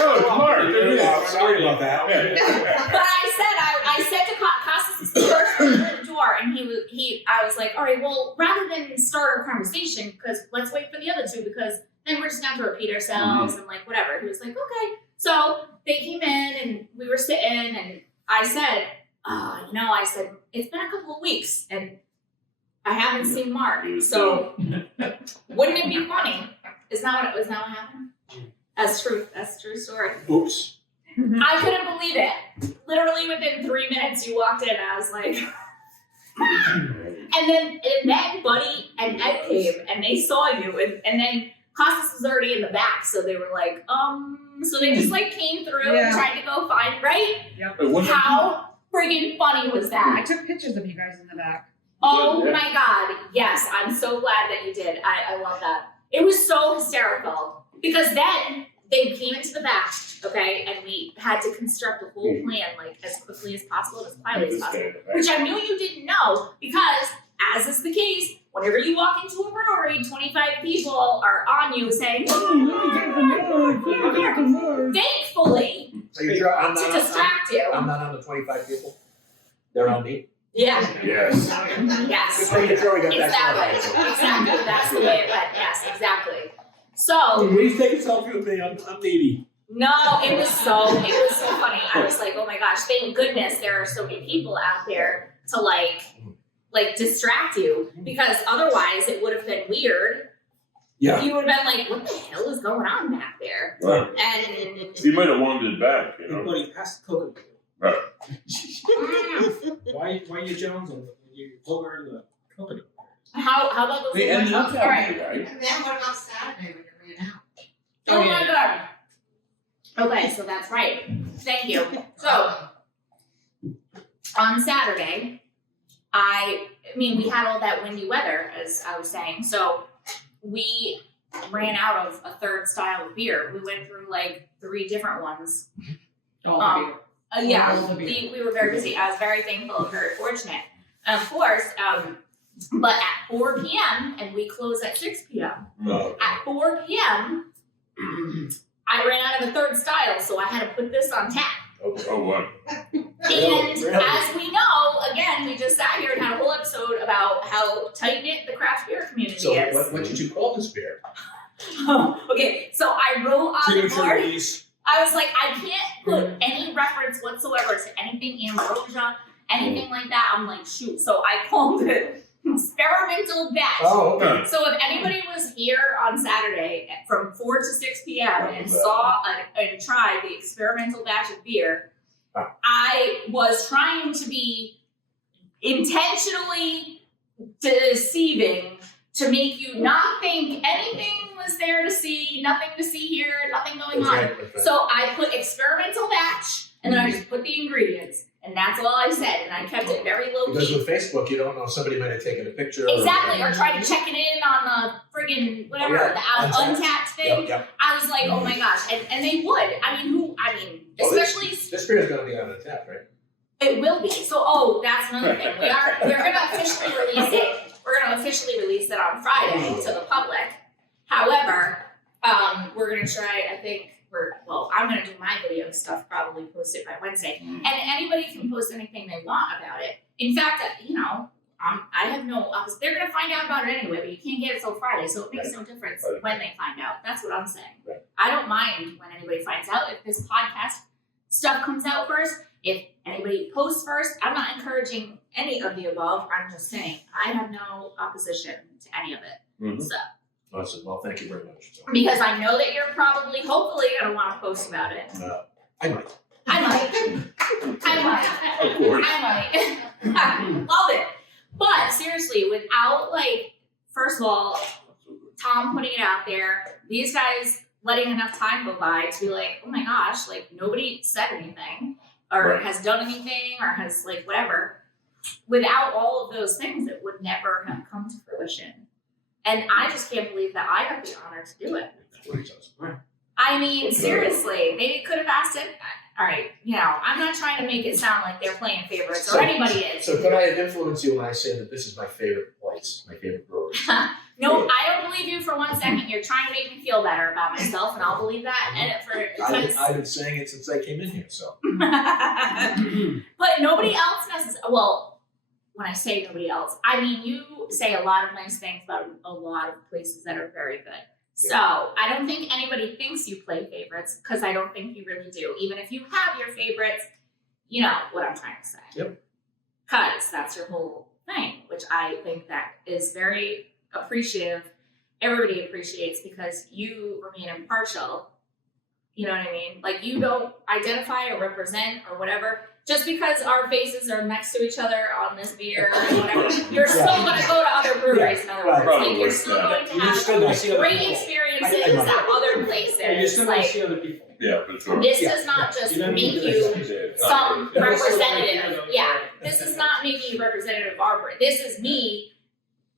Oh, Mark. Sorry about that. But I said to Costas the first person at the door, and I was like, all right, well, rather than start our conversation, because let's wait for the other two, because then we're just going to have to repeat ourselves and whatever. He was like, okay. So they came in and we were sitting, and I said, I said, it's been a couple of weeks and I haven't seen Mark. So wouldn't it be funny? Is that what happened? That's true. That's a true story. Oops. I couldn't believe it. Literally within 3 minutes you walked in and I was like, and then Buddy and Ed came and they saw you and then Costas was already in the back, so they were like, so they just came through and tried to go find, right? How friggin' funny was I that? took pictures of you guys in the back. Oh my God. Yes, I'm so glad that you did. I love that. It was so hysterical because then they came into the back, okay, and we had to construct a whole plan like as quickly as possible, as quietly as possible. Which I knew you didn't know because, as is the case, whenever you walk into a brewery, 25 people are on you saying, thankfully, So you're I'm to not, distract you. I'm not on the 25 people. They're on me. Yeah. Yes. Yes. Just making sure we got that. Exactly. That's the way it went. Yes, exactly. So Please take a selfie with me. I'm needy. no, it was so funny. I was like, oh my gosh, thank goodness there are so many people out there to like distract you, because otherwise it would have been weird. Yeah. You would have been like, what the hell is going on back there? Right. And You might have wanted it back, you Hey, know. buddy, pass the coconut. Right. Why you jonesing? You pull her in the coconut. how about those? They ended up all right. having it, right? And then what about Saturday when you ran out? Oh my god. Okay, so that's right. Thank you. So on Saturday, I mean, we had all that windy weather, as I was saying. So we ran out of a third style of beer. We went through like 3 different ones. Yeah, we were very busy. I was very thankful and very fortunate. And of course, but at 4 p.m., and we close at 6 p.m. At 4 p.m., I ran out of a third style, so I had to put this on tap. Oh, what? And Really? as we know, again, we just sat here and had a whole episode about how tight-knit the craft beer community So is. what did you call this beer? Okay, so I wrote on the Premature board, release. I was like, I can't put any reference whatsoever to anything Ambrosia, anything like that. I'm like, shoot. So I called it experimental batch. Oh, okay. So if anybody was here on Saturday from 4 to 6 p.m. and saw and tried the experimental batch of beer, I was trying to be intentionally deceiving to make you not think anything was there to see, nothing to see here, nothing going on. That's right. So I put experimental batch, and then I just put the ingredients, and that's all I said, and I kept it very low Because key. with Facebook, you don't know, somebody might have taken a picture. Exactly, or try to check it in on the friggin' whatever, Oh, yeah. the Untapped. untapped thing. Yep. I was like, oh my gosh, and they would. Especially This beer is going to be on the tap, right? it will be. So that's another thing. We're gonna officially release it. We're gonna officially release it on Friday to the public. However, we're gonna try. I think I'm gonna do my video stuff. Probably post it by Wednesday, and anybody can post anything they want about it. In fact, I have no. They're gonna find out about it anyway, but you can't get it till Friday, so it makes no difference when they find out. That's what I'm saying. Right. I don't mind when anybody finds out if this podcast stuff comes out first. If anybody posts first, I'm not encouraging any of the above. I'm just saying I have no opposition to any of it. Mhm. So Awesome. Well, thank you very much. So, because I know that you're hopefully gonna want to post about it. I might. I might. Of course. I might. Love it. But seriously, without first of all, Tom putting it out there, these guys letting enough time go by to be like, oh my gosh, nobody said anything or Right. has done anything or has whatever. Without all of those things, it would never have come to fruition. And I just can't believe that I got the honor to do it. That's what he does. I mean, seriously, they could have asked it. All right, I'm not trying to make it sound like they're playing favorites or anybody is. So could I influence you when I say that this is my favorite place, my favorite brewery? No, I don't believe you for 1 second. You're trying to make me feel better about myself, and I'll believe that. I've been saying it since I came in here, so. But nobody else necessarily. Well, when I say nobody else, I mean you say a lot of nice things about a lot of places that are very good. So I don't think anybody thinks you play favorites because I don't think you really do. Even if you have your favorites, you know what I'm trying to say. Yep. Because that's your whole thing, which I think that is very appreciative. Everybody appreciates because you remain impartial. You know what I mean? You don't identify or represent or whatever. Just because our faces are next to each other on this beer or whatever, you're still going to go to other breweries, in other words. Probably, You're still going to You're have still gonna see other great people. experiences I might. at other places. And you're still going to see other people. Yeah, for sure. This does not just You don't make need to you Yeah, some Yeah, that's still representative. like- Yeah, this is not making you representative of our brand. This is me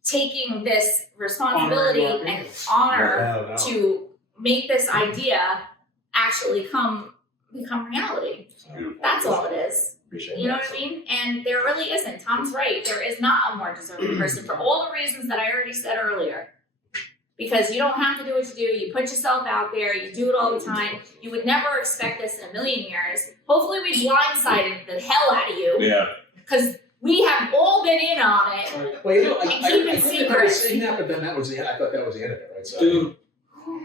taking this responsibility Honoring our and people. honor No. to make this idea actually become reality. That's all it is. Appreciate You know that. what I mean? And there really isn't. Tom's right. There is not a more deserving person for all the reasons that I already said earlier. Because you don't have to do what you do. You put yourself out there. You do it all the time. You would never expect this in a million years. Hopefully we blindsided the hell out of you. Yeah. Because we have all been in on it. Well, you know, And keep it I think I was secret. saying that, but then that was the end. I thought that was the end of it, right? So, Dude.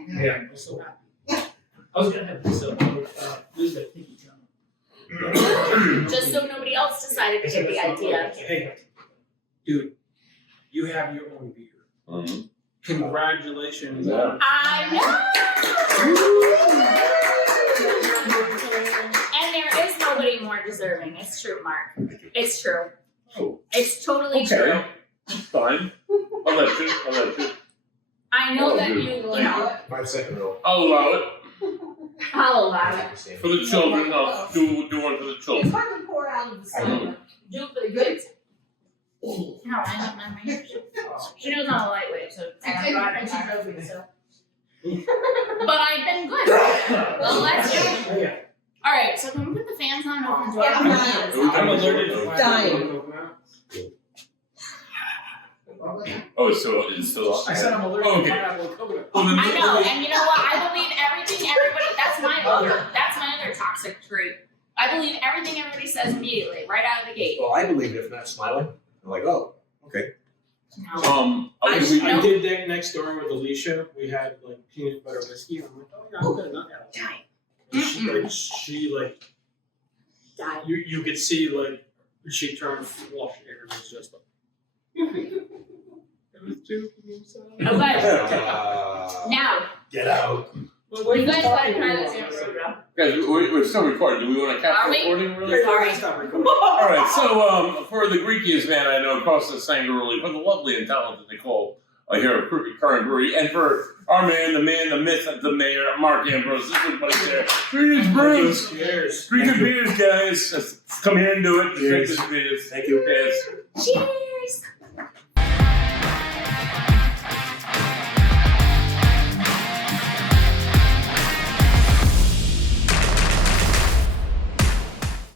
Yeah, I'm so happy. I was gonna have this this is a pinky drum. Just so nobody else decided to get the idea. Hey, dude, you have your own beer. Mhm. Congratulations. Yeah. I know! And there is nobody more deserving. It's true, Mark. It's true. Oh. It's totally Okay. true. Fine. I'll let you. I know Oh, that dude. you know, 5 second rule. I'll allow it. I'll allow it. For the children, I'll do one for the It's children. hard to pour out of the soda. Do it for the kids. No, I have my hand. She knows I'm a lightweight, so I'm driving her over, so. But I've been good. Well, let's do it. Oh, yeah. Alright, so can we put the fans on and open the door? I'm allergic to Dying. Oh, it's still on? I said I'm allergic Okay. to pineapple and coconut. Well, then- I know, and you know what? I believe everything everybody. That's my other toxic trait. I believe everything everybody says immediately, right out of the gate. Well, I believe it if not smiling. I'm like, oh, okay. No. I was I did that next door with Alicia. We had like peanut butter whiskey. I'm like, oh yeah, I'm gonna not have it. And she like Die. you could see like she turned flush. It was just like. It was too Okay. Uh, Now, Get out. you guys gotta try this in soda. Guys, we're still recording. Do we want to cap Are the we? recording really? Sorry. Stop recording. All right, so for the Greekiest man I know, Costas Sangarulli, for the lovely and talented Nichole here at Crooked Current Brewery, and for our man, the myth, the mayor, Mark Ambrose. This is everybody there. Dudes Brews. Cheers. Three good beers, guys. Let's come here and do it. Cheers. Drink this beers. Thank you. Cheers. Cheers!